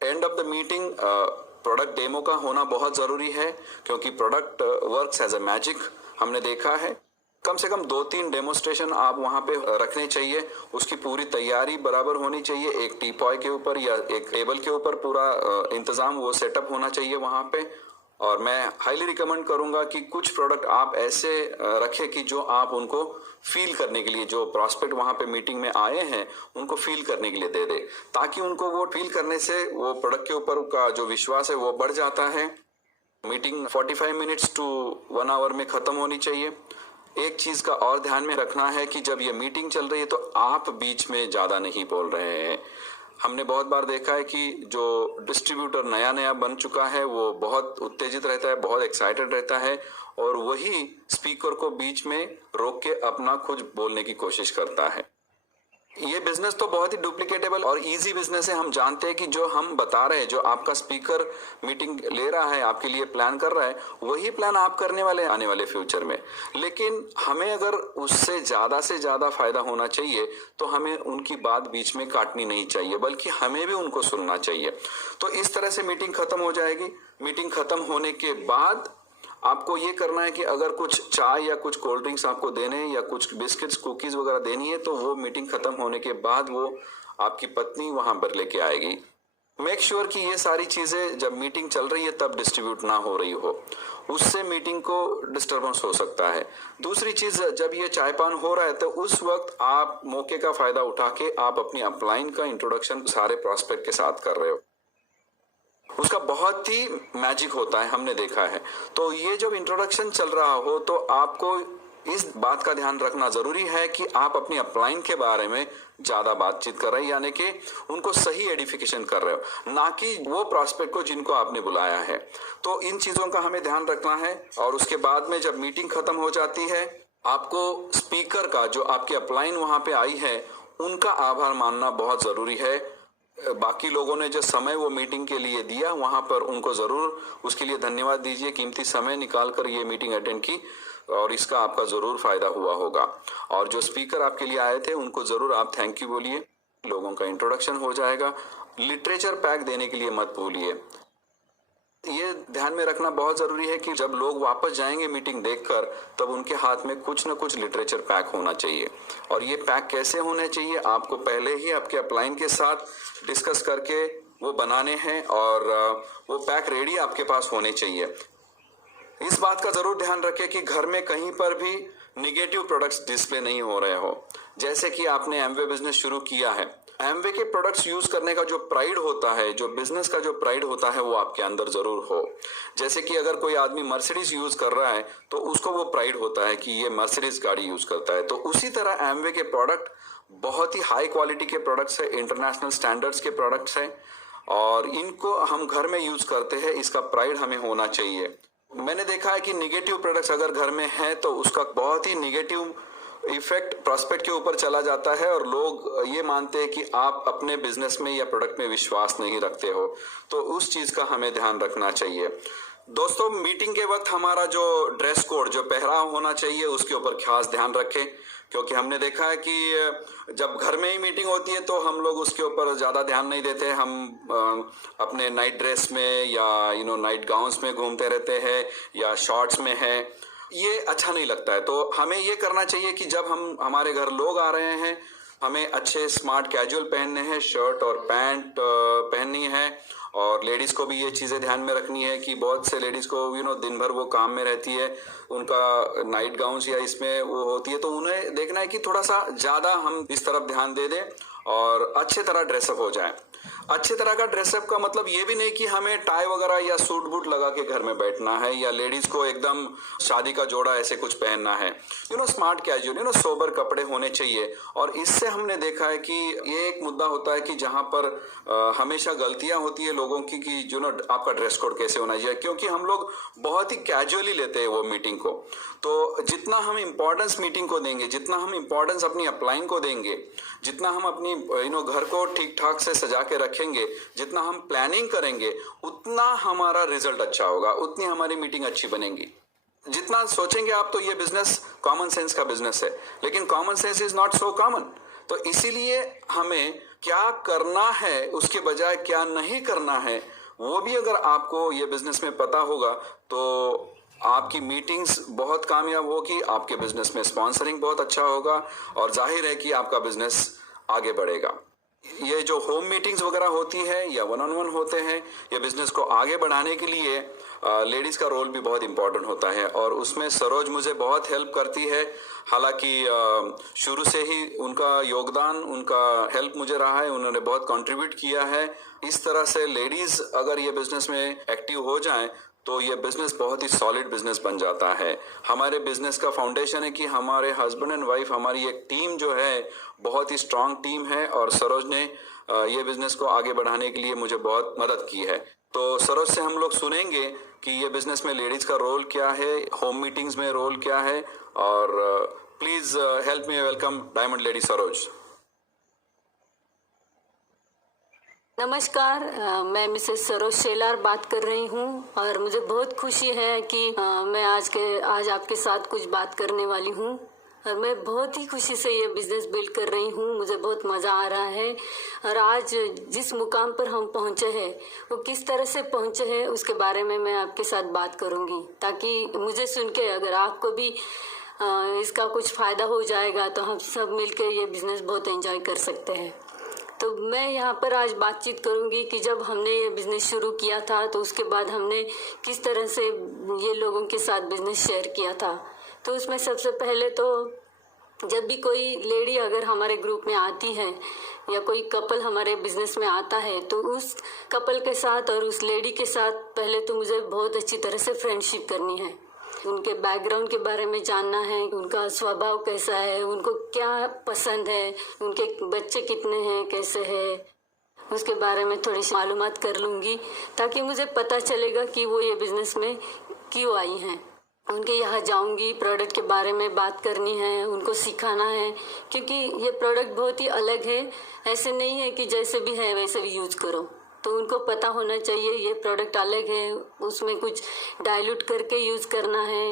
End of the meeting product demo का होना बहुत जरूरी है, क्योंकि product works as a magic हमने देखा है। कम से कम 2-3 डेमोस्ट्रेशन आप वहां पे रखने चाहिए। उसकी पूरी तैयारी बराबर होनी चाहिए। एक टीपॉय के ऊपर या एक टेबल के ऊपर पूरा इंतजाम, वो सेटअप होना चाहिए वहां पे। और मैं हाईली रिकमेंड करूंगा कि कुछ प्रोडक्ट आप ऐसे रखें कि जो आप उनको फील करने के लिए, जो प्रॉस्पेक्ट वहां पे मीटिंग में आए हैं उनको फील करने के लिए दे दे, ताकि उनको वो फील करने से वो प्रोडक्ट के ऊपर का जो विश्वास है वो बढ़ जाता है। मीटिंग 45 मिनट्स टू 1 आवर में खत्म होनी चाहिए। एक चीज का और ध्यान में रखना है कि जब ये मीटिंग चल रही है तो आप बीच में ज्यादा नहीं बोल रहे हैं। हमने बहुत बार देखा है कि जो डिस्ट्रीब्यूटर नया नया बन चुका है वो बहुत उत्तेजित रहता है, बहुत एक्साइटेड रहता है और वही स्पीकर को बीच में रोक के अपना खुद बोलने की कोशिश करता है। ये बिजनेस तो बहुत ही डुप्लीकेटेबल और इजी बिजनेस है। हम जानते हैं कि जो हम बता रहे हैं, जो आपका स्पीकर मीटिंग ले रहा है, आपके लिए प्लान कर रहा है, वही प्लान आप करने वाले आने वाले फ्यूचर में। लेकिन हमें अगर उससे ज्यादा फायदा होना चाहिए तो हमें उनकी बात बीच में काटनी नहीं चाहिए, बल्कि हमें भी उनको सुनना चाहिए। तो इस तरह से मीटिंग खत्म हो जाएगी। मीटिंग खत्म होने के बाद आपको ये करना है कि अगर कुछ चाय या कुछ कोल्ड ड्रिंक्स आपको देने हैं या कुछ बिस्किट्स, कुकीज वगैरह देनी है, तो वो मीटिंग खत्म होने के बाद वो आपकी पत्नी वहां पर लेके आएगी। मेक श्योर कि ये सारी चीजें जब मीटिंग चल रही है तब डिस्ट्रीब्यूट ना हो रही हो, उससे मीटिंग को डिस्टर्बेंस हो सकता है। दूसरी चीज, जब ये चाय पान हो रहा है तो उस वक्त आप मौके का फायदा उठा के आप अपनी अपलाइन का इंट्रोडक्शन सारे प्रॉस्पेक्ट के साथ कर रहे हो। उसका बहुत ही मैजिक होता है, हमने देखा है। तो ये जब इंट्रोडक्शन चल रहा हो तो आपको इस बात का ध्यान रखना जरूरी है कि आप अपनी अपलाइन के बारे में ज्यादा बातचीत कर रहे हैं, यानी कि उनको सही एडिफिकेशन कर रहे हो, ना कि वो प्रॉस्पेक्ट को जिनको आपने बुलाया है। तो इन चीजों का हमें ध्यान रखना है। और उसके बाद में जब मीटिंग खत्म हो जाती है, आपको स्पीकर का, जो आपकी अपलाइन वहां पे आई है, उनका आभार मानना बहुत जरूरी है। बाकी लोगों ने जो समय वो मीटिंग के लिए दिया, वहां पर उनको जरूर उसके लिए धन्यवाद दीजिए। कीमती समय निकालकर ये मीटिंग अटेंड की और इसका आपका जरूर फायदा हुआ होगा। और जो स्पीकर आपके लिए आए थे उनको जरूर आप थैंक यू बोलिए। लोगों का इंट्रोडक्शन हो जाएगा। लिटरेचर पैक देने के लिए मत भूलिए। ये ध्यान में रखना बहुत जरूरी है कि जब लोग वापस जाएंगे मीटिंग देखकर, तब उनके हाथ में कुछ न कुछ लिटरेचर पैक होना चाहिए। और ये पैक कैसे होने चाहिए, आपको पहले ही आपके अपलाइन के साथ डिस्कस करके वो बनाने हैं और वो पैक रेडी आपके पास होने चाहिए। इस बात का जरूर ध्यान रखें कि घर में कहीं पर भी निगेटिव प्रोडक्ट्स डिस्प्ले नहीं हो रहे हो। जैसे कि आपने एमवे बिजनेस शुरू किया है, एमवे के प्रोडक्ट्स यूज करने का जो प्राइड होता है, जो बिजनेस का जो प्राइड होता है, वो आपके अंदर जरूर हो। जैसे कि अगर कोई आदमी मर्सिडीज यूज कर रहा है तो उसको वो प्राइड होता है कि ये मर्सिडीज गाड़ी यूज करता है। तो उसी तरह एमवे के प्रोडक्ट बहुत ही हाई क्वालिटी के प्रोडक्ट्स है, इंटरनेशनल स्टैंडर्ड्स के प्रोडक्ट्स है और इनको हम घर में यूज करते हैं। इसका प्राइड हमें होना चाहिए। मैंने देखा है कि निगेटिव प्रोडक्ट्स अगर घर में है तो उसका बहुत ही निगेटिव इफेक्ट प्रॉस्पेक्ट के ऊपर चला जाता है और लोग ये मानते हैं कि आप अपने बिजनेस में या प्रोडक्ट में विश्वास नहीं रखते हो। तो उस चीज का हमें ध्यान रखना चाहिए। दोस्तों, मीटिंग के वक्त हमारा जो ड्रेस कोड, जो पहराव होना चाहिए, उसके ऊपर खास ध्यान रखें, क्योंकि हमने देखा है कि जब घर में ही मीटिंग होती है तो हम लोग उसके ऊपर ज़्यादा ध्यान नहीं देते। हम अपने नाइट ड्रेस में या नाइट गाउन्स में घूमते रहते हैं या शॉर्ट्स में है। ये अच्छा नहीं लगता है। तो हमें ये करना चाहिए कि जब हमारे घर लोग आ रहे हैं, हमें अच्छे स्मार्ट कैजुअल पहनने हैं, शर्ट और पैंट पहननी है। और लेडीज को भी ये चीजें ध्यान में रखनी है कि बहुत से लेडीज को दिन भर वो काम में रहती है, उनका नाइट गाउन्स या इसमें वो होती है, तो उन्हें देखना है कि थोड़ा सा ज्यादा हम इस तरफ ध्यान दे दें और अच्छे तरह ड्रेसअप हो जाए। अच्छे तरह का ड्रेसअप का मतलब ये भी नहीं कि हमें टाई वगैरह या सूट बूट लगा के घर में बैठना है, या लेडीज को एकदम शादी का जोड़ा ऐसे कुछ पहनना है। स्मार्ट कैजुअल, सोबर कपड़े होने चाहिए। और इससे हमने देखा है कि ये एक मुद्दा होता है कि जहां पर हमेशा गलतियां होती है लोगों की कि आपका ड्रेस कोड कैसे होना चाहिए, क्योंकि हम लोग बहुत ही कैजुअली लेते हैं वो मीटिंग को। तो जितना हम इम्पोर्टेंस मीटिंग को देंगे, जितना हम इम्पोर्टेंस अपनी अपलाइन को देंगे, जितना हम अपनी घर को ठीक ठाक से सजा के रखेंगे, जितना हम प्लानिंग करेंगे, उतना हमारा रिजल्ट अच्छा होगा, उतनी हमारी मीटिंग अच्छी बनेगी। जितना सोचेंगे आप, तो ये बिजनेस कॉमन सेंस का बिजनेस है, लेकिन common sense is not so common. तो इसीलिए हमें क्या करना है उसके बजाय क्या नहीं करना है, वो भी अगर आपको ये बिजनेस में पता होगा तो आपकी मीटिंग्स बहुत कामयाब होगी, आपके बिजनेस में स्पॉन्सरिंग बहुत अच्छा होगा और जाहिर है कि आपका बिजनेस आगे बढ़ेगा। ये जो होम मीटिंग्स वगैरह होती है या वन ऑन वन होते हैं, ये बिजनेस को आगे बढ़ाने के लिए लेडीज का रोल भी बहुत इंपॉर्टेंट होता है और उसमें सरोज मुझे बहुत हेल्प करती है। हालांकि शुरू से ही उनका योगदान, उनका हेल्प मुझे रहा है, उन्होंने बहुत कंट्रीब्यूट किया है। इस तरह से लेडीज अगर ये बिजनेस में एक्टिव हो जाएं तो ये बिजनेस बहुत ही सॉलिड बिजनेस बन जाता है। हमारे बिजनेस का फाउंडेशन है कि हमारे हस्बैंड एंड वाइफ, हमारी एक टीम जो है बहुत ही स्ट्रांग टीम है और सरोज ने ये बिजनेस को आगे बढ़ाने के लिए मुझे बहुत मदद की है। तो सरोज से हम लोग सुनेंगे कि ये बिजनेस में लेडीज का रोल क्या है, होम मीटिंग्स में रोल क्या है। और please help me welcome diamond lady Saroj. नमस्कार, मैं मिसेस सरोज शेलार बात कर रही हूँ और मुझे बहुत खुशी है कि मैं आज आपके साथ कुछ बात करने वाली हूँ और मैं बहुत ही खुशी से ये बिजनेस बिल्ड कर रही हूँ। मुझे बहुत मज़ा आ रहा है और आज जिस मुकाम पर हम पहुँचे हैं वो किस तरह से पहुँचे हैं उसके बारे में मैं आपके साथ बात करूँगी, ताकि मुझे सुन के अगर आपको भी इसका कुछ फ़ायदा हो जाएगा तो हम सब मिलकर ये बिज़नेस बहुत एंजॉय कर सकते हैं। तो मैं यहाँ पर आज बातचीत करूँगी कि जब हमने ये बिज़नेस शुरू किया था तो उसके बाद हमने किस तरह से ये लोगों के साथ बिज़नेस शेयर किया था। तो उसमें सबसे पहले तो जब भी कोई लेडी अगर हमारे ग्रुप में आती है या कोई कपल हमारे बिज़नेस में आता है तो उस कपल के साथ और उस लेडी के साथ पहले तो मुझे बहुत अच्छी तरह से फ्रेंडशिप करनी है, उनके बैकग्राउंड के बारे में जानना है, उनका स्वभाव कैसा है, उनको क्या पसंद है, उनके बच्चे कितने हैं, कैसे है, उसके बारे में थोड़ी सी मालूमात कर लूँगी ताकि मुझे पता चलेगा कि वो ये बिज़नेस में क्यों आई हैं। उनके यहाँ जाऊँगी, प्रोडक्ट के बारे में बात करनी है, उनको सिखाना है, क्योंकि ये प्रोडक्ट बहुत ही अलग है। ऐसे नहीं है कि जैसे भी है वैसे भी यूज़ करो, तो उनको पता होना चाहिए ये प्रोडक्ट अलग है, उसमें कुछ डाइल्यूट करके यूज़ करना है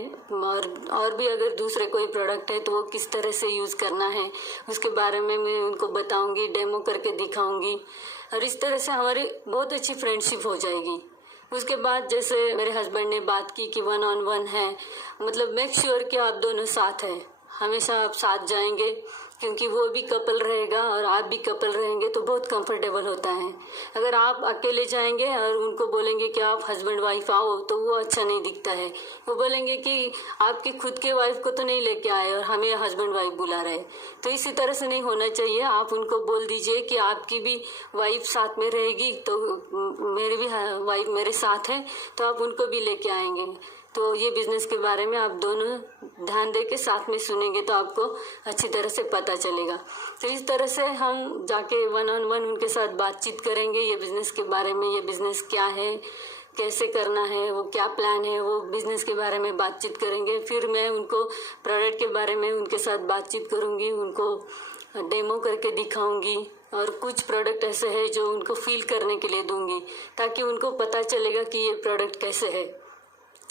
और भी अगर दूसरे कोई प्रोडक्ट है तो वो किस तरह से यूज़ करना है उसके बारे में मैं उनको बताऊंगी, डेमो करके दिखाऊंगी और इस तरह से हमारी बहुत अच्छी फ्रेंडशिप हो जाएगी। उसके बाद जैसे मेरे हस्बैंड ने बात की कि वन ऑन वन है, मतलब मेक श्योर कि आप दोनों साथ हैं, हमेशा आप साथ जाएंगे, क्योंकि वो भी कपल रहेगा और आप भी कपल रहेंगे तो बहुत कंफर्टेबल होता है। अगर आप अकेले जाएंगे और उनको बोलेंगे कि आप हस्बैंड वाइफ आओ तो वो अच्छा नहीं दिखता है। वो बोलेंगे कि आपके खुद के वाइफ को तो नहीं लेके आए और हमें हस्बैंड वाइफ बुला रहे। तो इसी तरह से नहीं होना चाहिए। आप उनको बोल दीजिए कि आपकी भी वाइफ साथ में रहेगी तो मेरी भी वाइफ मेरे साथ है, तो आप उनको भी लेके आएंगे। तो ये बिज़नेस के बारे में आप दोनों ध्यान दे के साथ में सुनेंगे तो आपको अच्छी तरह से पता चलेगा। तो इस तरह से हम जाके वन ऑन वन उनके साथ बातचीत करेंगे ये बिज़नेस के बारे में, ये बिज़नेस क्या है, कैसे करना है, वो क्या प्लान है, वो बिज़नेस के बारे में बातचीत करेंगे। फिर मैं उनको प्रोडक्ट के बारे में उनके साथ बातचीत करूँगी, उनको डेमो करके दिखाऊँगी और कुछ प्रोडक्ट ऐसे है जो उनको फील करने के लिए दूँगी ताकि उनको पता चलेगा कि ये प्रोडक्ट कैसे है।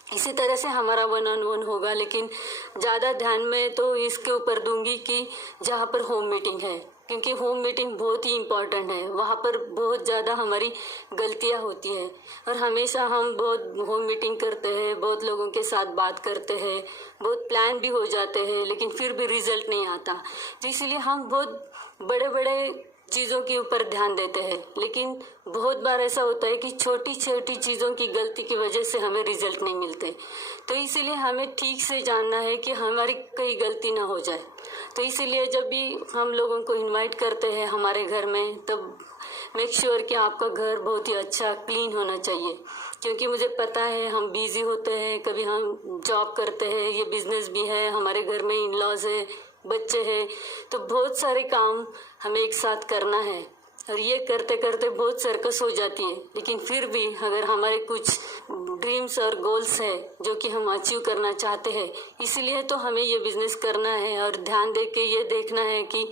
इसी तरह से हमारा 1-on-1 होगा, लेकिन ज़्यादा ध्यान में तो इसके ऊपर दूंगी कि जहाँ पर होम मीटिंग है, क्योंकि होम मीटिंग बहुत ही इम्पोर्टेंट है। वहाँ पर बहुत ज़्यादा हमारी गलतियाँ होती है और हमेशा हम बहुत होम मीटिंग करते हैं, बहुत लोगों के साथ बात करते हैं, बहुत प्लान भी हो जाते हैं, लेकिन फिर भी रिजल्ट नहीं आता। तो इसलिए हम बहुत बड़े बड़े चीज़ों के ऊपर ध्यान देते हैं, लेकिन बहुत बार ऐसा होता है कि छोटी छोटी चीज़ों की गलती की वजह से हमें रिजल्ट नहीं मिलते। तो इसीलिए हमें ठीक से जानना है कि हमारी कोई गलती ना हो जाए। तो इसीलिए जब भी हम लोगों को इनवाइट करते हैं हमारे घर में, तब मेक श्योर कि आपका घर बहुत ही अच्छा क्लीन होना चाहिए, क्योंकि मुझे पता है हम बिजी होते हैं, कभी हम जॉब करते हैं, ये बिजनेस भी है, हमारे घर में इन लॉज है, बच्चे हैं, तो बहुत सारे काम हमें एक साथ करना है और ये करते करते बहुत सर्कस हो जाती है। लेकिन फिर भी अगर हमारे कुछ ड्रीम्स और गोल्स है जो कि हम अचीव करना चाहते हैं, इसीलिए तो हमें ये बिजनेस करना है और ध्यान दे के ये देखना है कि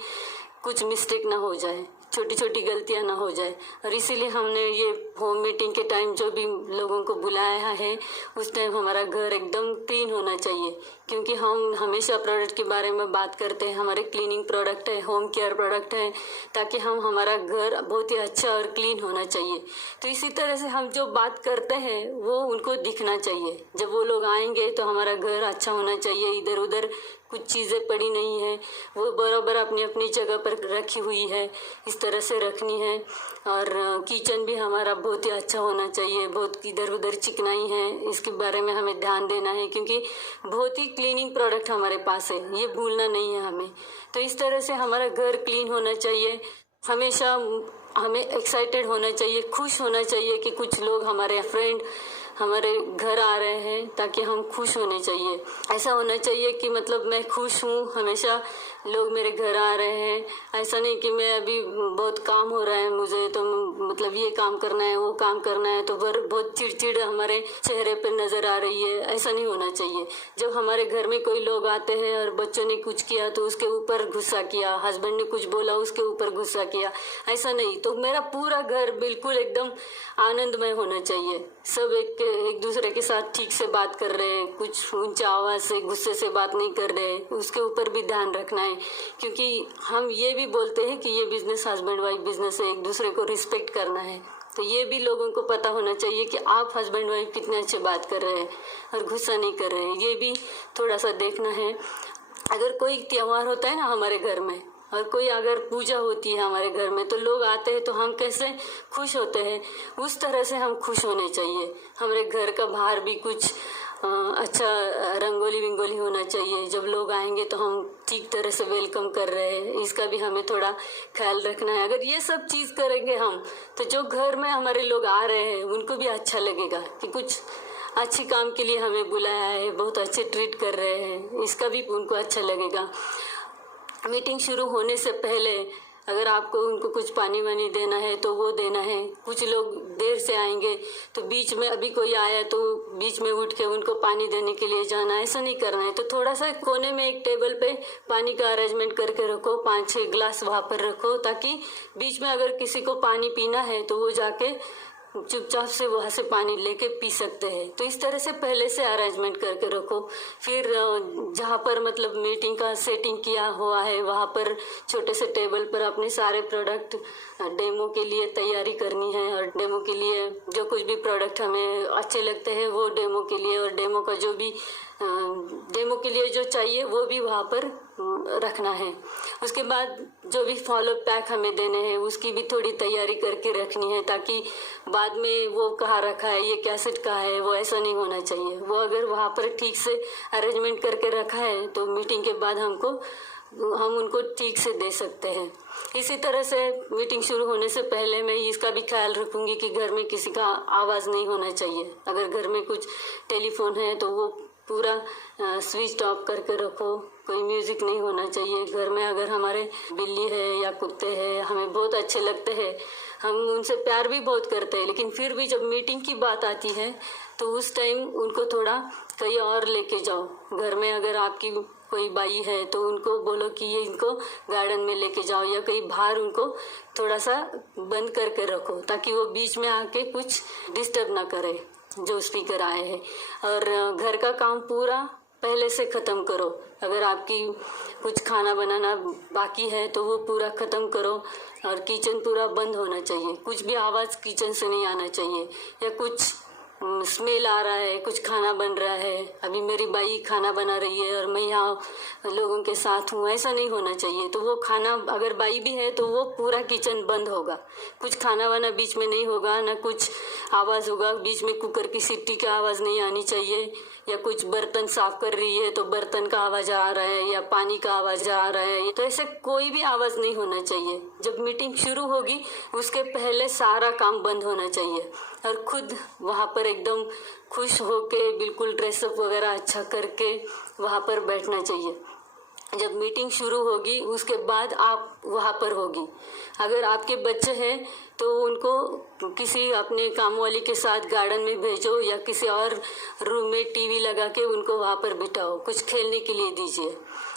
कुछ मिस्टेक ना हो जाए, छोटी छोटी गलतियां ना हो जाए। और इसीलिए हमने ये होम मीटिंग के टाइम जो भी लोगों को बुलाया है, उस टाइम हमारा घर एकदम क्लीन होना चाहिए, क्योंकि हम हमेशा प्रोडक्ट के बारे में बात करते हैं। हमारे क्लीनिंग प्रोडक्ट है, होम केयर प्रोडक्ट है, ताकि हमारा घर बहुत ही अच्छा और क्लीन होना चाहिए। तो इसी तरह से हम जो बात करते हैं वो उनको दिखना चाहिए। जब वो लोग आएंगे तो हमारा घर अच्छा होना चाहिए, इधर उधर कुछ चीज़ें पड़ी नहीं है, वो बराबर अपनी अपनी जगह पर रखी हुई है, इस तरह से रखनी है। और किचन भी हमारा बहुत ही अच्छा होना चाहिए, बहुत इधर उधर चिकनाई है, इसके बारे में हमें ध्यान देना है, क्योंकि बहुत ही क्लीनिंग प्रोडक्ट हमारे पास है, ये भूलना नहीं है हमें। तो इस तरह से हमारा घर क्लीन होना चाहिए। हमेशा हमें एक्साइटेड होना चाहिए, खुश होना चाहिए कि कुछ लोग हमारे फ्रेंड हमारे घर आ रहे हैं, ताकि हम खुश होने चाहिए। ऐसा होना चाहिए कि मतलब मैं खुश हूँ, हमेशा लोग मेरे घर आ रहे हैं। ऐसा नहीं कि मैं अभी बहुत काम हो रहा है मुझे, तो मतलब ये काम करना है, वो काम करना है, तो बहुत चिड़चिड़ हमारे चेहरे पे नज़र आ रही है। ऐसा नहीं होना चाहिए। जब हमारे घर में कोई लोग आते हैं और बच्चों ने कुछ किया तो उसके ऊपर गुस्सा किया, हस्बैंड ने कुछ बोला उसके ऊपर गुस्सा किया, ऐसा नहीं। तो मेरा पूरा घर बिल्कुल एकदम आनंदमय होना चाहिए। सब एक दूसरे के साथ ठीक से बात कर रहे हैं, कुछ ऊंचा आवाज़ से गुस्से से बात नहीं कर रहे, उसके ऊपर भी ध्यान रखना है। क्योंकि हम ये भी बोलते हैं कि ये बिजनेस हस्बैंड वाइफ बिजनेस है, एक दूसरे को रिस्पेक्ट करना है। तो ये भी लोगों को पता होना चाहिए कि आप हस्बैंड वाइफ कितने अच्छे बात कर रहे हैं और गुस्सा नहीं कर रहे हैं, ये भी थोड़ा सा देखना है। अगर कोई त्यौहार होता है ना हमारे घर में, और कोई अगर पूजा होती है हमारे घर में, तो लोग आते हैं तो हम कैसे खुश होते हैं, उस तरह से हम खुश होने चाहिए। हमारे घर का बाहर भी कुछ अच्छा रंगोली विंगोली होना चाहिए। जब लोग आएंगे तो हम ठीक तरह से वेलकम कर रहे हैं, इसका भी हमें थोड़ा ख्याल रखना है। अगर ये सब चीज़ करेंगे हम, तो जो घर में हमारे लोग आ रहे हैं उनको भी अच्छा लगेगा कि कुछ अच्छी काम के लिए हमें बुलाया है, बहुत अच्छे ट्रीट कर रहे हैं, इसका भी उनको अच्छा लगेगा। मीटिंग शुरू होने से पहले अगर आपको उनको कुछ पानी वानी देना है तो वो देना है। कुछ लोग देर से आएंगे तो बीच में अभी कोई आया तो बीच में उठ के उनको पानी देने के लिए जाना, ऐसा नहीं करना है। तो थोड़ा सा कोने में एक टेबल पे पानी का अरेंजमेंट करके रखो, 5-6 गिलास वहाँ पर रखो, ताकि बीच में अगर किसी को पानी पीना है तो वो जाके चुपचाप से वहाँ से पानी लेके पी सकते हैं। तो इस तरह से पहले से अरेंजमेंट करके रखो। फिर जहाँ पर मतलब मीटिंग का सेटिंग किया हुआ है वहाँ पर छोटे से टेबल पर अपने सारे प्रोडक्ट डेमो के लिए तैयारी करनी है, और डेमो के लिए जो कुछ भी प्रोडक्ट हमें अच्छे लगते हैं वो डेमो के लिए, और डेमो का जो भी डेमो के लिए जो चाहिए वो भी वहाँ पर रखना है। उसके बाद जो भी फॉलो पैक हमें देने हैं उसकी भी थोड़ी तैयारी करके रखनी है, ताकि बाद में वो कहाँ रखा है, ये कैसेट कहाँ है, वो ऐसा नहीं होना चाहिए। वो अगर वहाँ पर ठीक से अरेंजमेंट करके रखा है तो मीटिंग के बाद हम उनको ठीक से दे सकते हैं। इसी तरह से मीटिंग शुरू होने से पहले मैं इसका भी ख्याल रखूंगी कि घर में किसी का आवाज़ नहीं होना चाहिए। अगर घर में कुछ टेलीफोन है तो वो पूरा स्विच ऑफ करके रखो, कोई म्यूजिक नहीं होना चाहिए। घर में अगर हमारे बिल्ली है या कुत्ते हैं, हमें बहुत अच्छे लगते हैं, हम उनसे प्यार भी बहुत करते हैं, लेकिन फिर भी जब मीटिंग की बात आती है तो उस टाइम उनको थोड़ा कहीं और लेके जाओ। घर में अगर आपकी कोई बाई है तो उनको बोलो कि ये इनको गार्डन में लेके जाओ, या कहीं बाहर उनको थोड़ा सा बंद करके रखो, ताकि वो बीच में आके कुछ डिस्टर्ब ना करे। जो स्पीकर आए हैं। और घर का काम पूरा पहले से ख़त्म करो। अगर आपकी कुछ खाना बनाना बाकी है तो वो पूरा ख़त्म करो। और किचन पूरा बंद होना चाहिए, कुछ भी आवाज़ किचन से नहीं आना चाहिए, या कुछ स्मेल आ रहा है, कुछ खाना बन रहा है, अभी मेरी बाई खाना बना रही है और मैं यहाँ लोगों के साथ हूँ, ऐसा नहीं होना चाहिए। तो वो खाना अगर बाई भी है तो वो पूरा किचन बंद होगा, कुछ खाना वाना बीच में नहीं होगा, ना कुछ आवाज़ होगा, बीच में कुकर की सीटी की आवाज़ नहीं आनी चाहिए, या कुछ बर्तन साफ कर रही है तो बर्तन का आवाज़ आ रहा है या पानी का आवाज़ आ रहा है, तो ऐसे कोई भी आवाज़ नहीं होना चाहिए। जब मीटिंग शुरू होगी उसके पहले सारा काम बंद होना चाहिए और खुद वहाँ पर एकदम खुश होके बिल्कुल ड्रेसअप वगैरह अच्छा करके वहाँ पर बैठना चाहिए। जब मीटिंग शुरू होगी उसके बाद आप वहाँ पर होगी। अगर आपके बच्चे हैं तो उनको किसी अपने काम वाली के साथ गार्डन में भेजो या किसी और रूम में टीवी लगा के उनको वहाँ पर बिठाओ, कुछ खेलने के लिए दीजिए।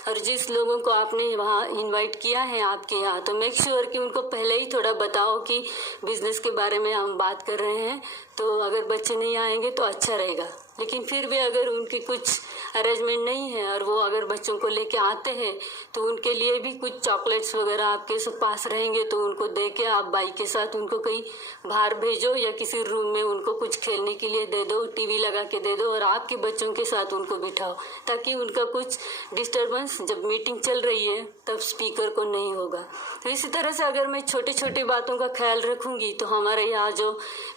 और जिस लोगों को आपने वहाँ इनवाइट किया है आपके यहाँ, तो मेक श्योर कि उनको पहले ही थोड़ा बताओ कि बिजनेस के बारे में हम बात कर रहे हैं, तो अगर बच्चे नहीं आएंगे तो अच्छा रहेगा। लेकिन फिर भी अगर उनकी कुछ अरेंजमेंट नहीं है और वो अगर बच्चों को लेके आते हैं तो उनके लिए भी कुछ चॉकलेट्स वगैरह आपके पास रहेंगे, तो उनको दे के आप बाई के साथ उनको कहीं बाहर भेजो या किसी रूम में उनको कुछ खेलने के लिए दे दो, टीवी लगा के दे दो और आपके बच्चों के साथ उनको बिठाओ, ताकि उनका कुछ डिस्टर्बेंस जब मीटिंग चल रही है तब स्पीकर को नहीं होगा। तो इसी तरह से अगर मैं छोटी छोटी बातों का ख्याल रखूंगी तो हमारे यहाँ जो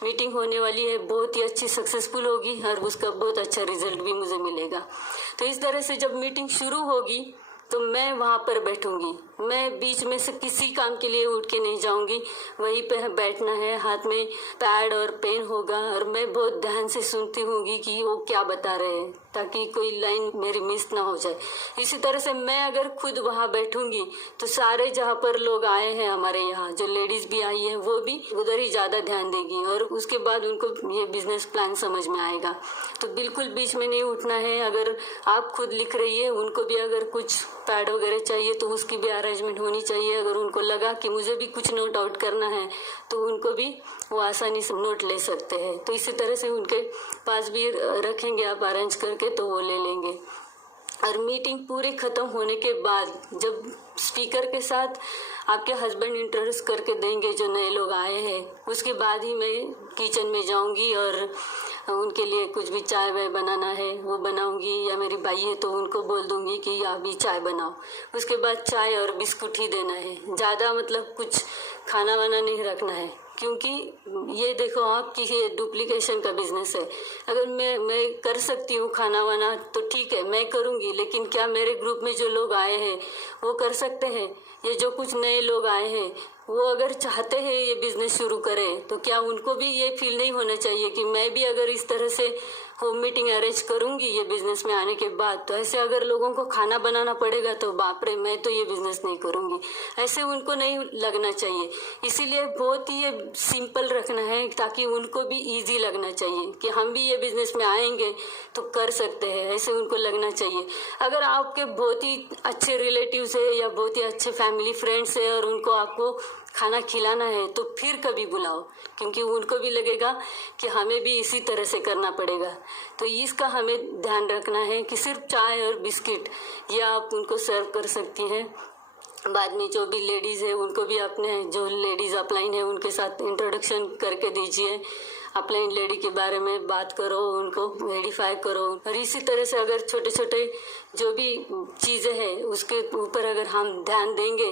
मीटिंग होने वाली है बहुत ही अच्छी सक्सेसफुल होगी और उसका बहुत अच्छा रिजल्ट भी मुझे मिलेगा। तो इस तरह से जब मीटिंग शुरू होगी तो मैं वहाँ पर बैठूंगी, मैं बीच में से किसी काम के लिए उठ के नहीं जाऊंगी, वहीं पे बैठना है, हाथ में पैड और पेन होगा और मैं बहुत ध्यान से सुनती होंगी कि वो क्या बता रहे हैं, ताकि कोई लाइन मेरी मिस ना हो जाए। इसी तरह से मैं अगर खुद वहाँ बैठूंगी तो सारे जहाँ पर लोग आए हैं हमारे यहाँ, जो लेडीज भी आई है वो भी उधर ही ज़्यादा ध्यान देगी और उसके बाद उनको ये बिजनेस प्लान समझ में आएगा। तो बिल्कुल बीच में नहीं उठना है। अगर आप खुद लिख रही है, उनको भी अगर कुछ पैड वगैरह चाहिए तो उसकी भी अरेंजमेंट होनी चाहिए। अगर उनको लगा कि मुझे भी कुछ नोट आउट करना है तो उनको भी वो आसानी से नोट ले सकते हैं। तो इसी तरह से उनके पास भी रखेंगे आप अरेंज करके, तो वो ले लेंगे। और मीटिंग पूरी ख़त्म होने के बाद जब स्पीकर के साथ आपके हस्बैंड इंट्रोड्यूस करके देंगे जो नए लोग आए हैं, उसके बाद ही मैं किचन में जाऊंगी और उनके लिए कुछ भी चाय वाय बनाना है वो बनाऊंगी, या मेरी बाई है तो उनको बोल दूंगी कि आप भी चाय बनाओ। उसके बाद चाय और बिस्कुट ही देना है, ज़्यादा मतलब कुछ खाना वाना नहीं रखना है, क्योंकि ये देखो आप कि ये डुप्लीकेशन का बिजनेस है। अगर मैं कर सकती हूँ खाना वाना तो ठीक है, मैं करूँगी, लेकिन क्या मेरे ग्रुप में जो लोग आए हैं वो कर सकते हैं? ये जो कुछ नए लोग आए हैं वो अगर चाहते हैं ये बिजनेस शुरू करें तो क्या उनको भी ये फील नहीं होना चाहिए कि मैं भी अगर इस तरह से होम मीटिंग अरेंज करूंगी ये बिजनेस में आने के बाद, तो ऐसे अगर लोगों को खाना बनाना पड़ेगा तो बाप रे, मैं तो ये बिजनेस नहीं करूंगी, ऐसे उनको नहीं लगना चाहिए। इसीलिए बहुत ही ये सिंपल रखना है ताकि उनको भी इजी लगना चाहिए कि हम भी ये बिजनेस में आएंगे तो कर सकते हैं, ऐसे उनको लगना चाहिए। अगर आपके बहुत ही अच्छे रिलेटिव्स है या बहुत ही अच्छे फैमिली फ्रेंड्स है और उनको आपको खाना खिलाना है तो फिर कभी बुलाओ, क्योंकि उनको भी लगेगा कि हमें भी इसी तरह से करना पड़ेगा। तो इसका हमें ध्यान रखना है कि सिर्फ चाय और बिस्किट ये आप उनको सर्व कर सकती हैं। बाद में जो भी लेडीज़ है उनको भी अपने जो लेडीज़ अपलाइन है उनके साथ इंट्रोडक्शन करके दीजिए, अपलाइन लेडी के बारे में बात करो, उनको वेरीफाई करो। और इसी तरह से अगर छोटे छोटे जो भी चीज़ें हैं उसके ऊपर अगर हम ध्यान देंगे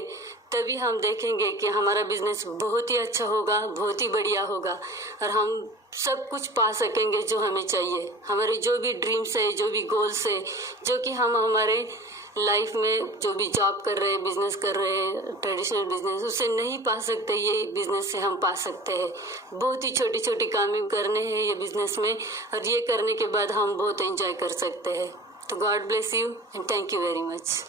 तभी हम देखेंगे कि हमारा बिजनेस बहुत ही अच्छा होगा, बहुत ही बढ़िया होगा और हम सब कुछ पा सकेंगे जो हमें चाहिए। हमारे जो भी ड्रीम्स है, जो भी गोल्स है, जो कि हम हमारे लाइफ में जो भी जॉब कर रहे हैं, बिजनेस कर रहे हैं, ट्रेडिशनल बिजनेस, उससे नहीं पा सकते, ये बिजनेस से हम पा सकते हैं। बहुत ही छोटी छोटी काम करने हैं ये बिजनेस में और ये करने के बाद हम बहुत एंजॉय कर सकते हैं। तो God bless you and thank you very much.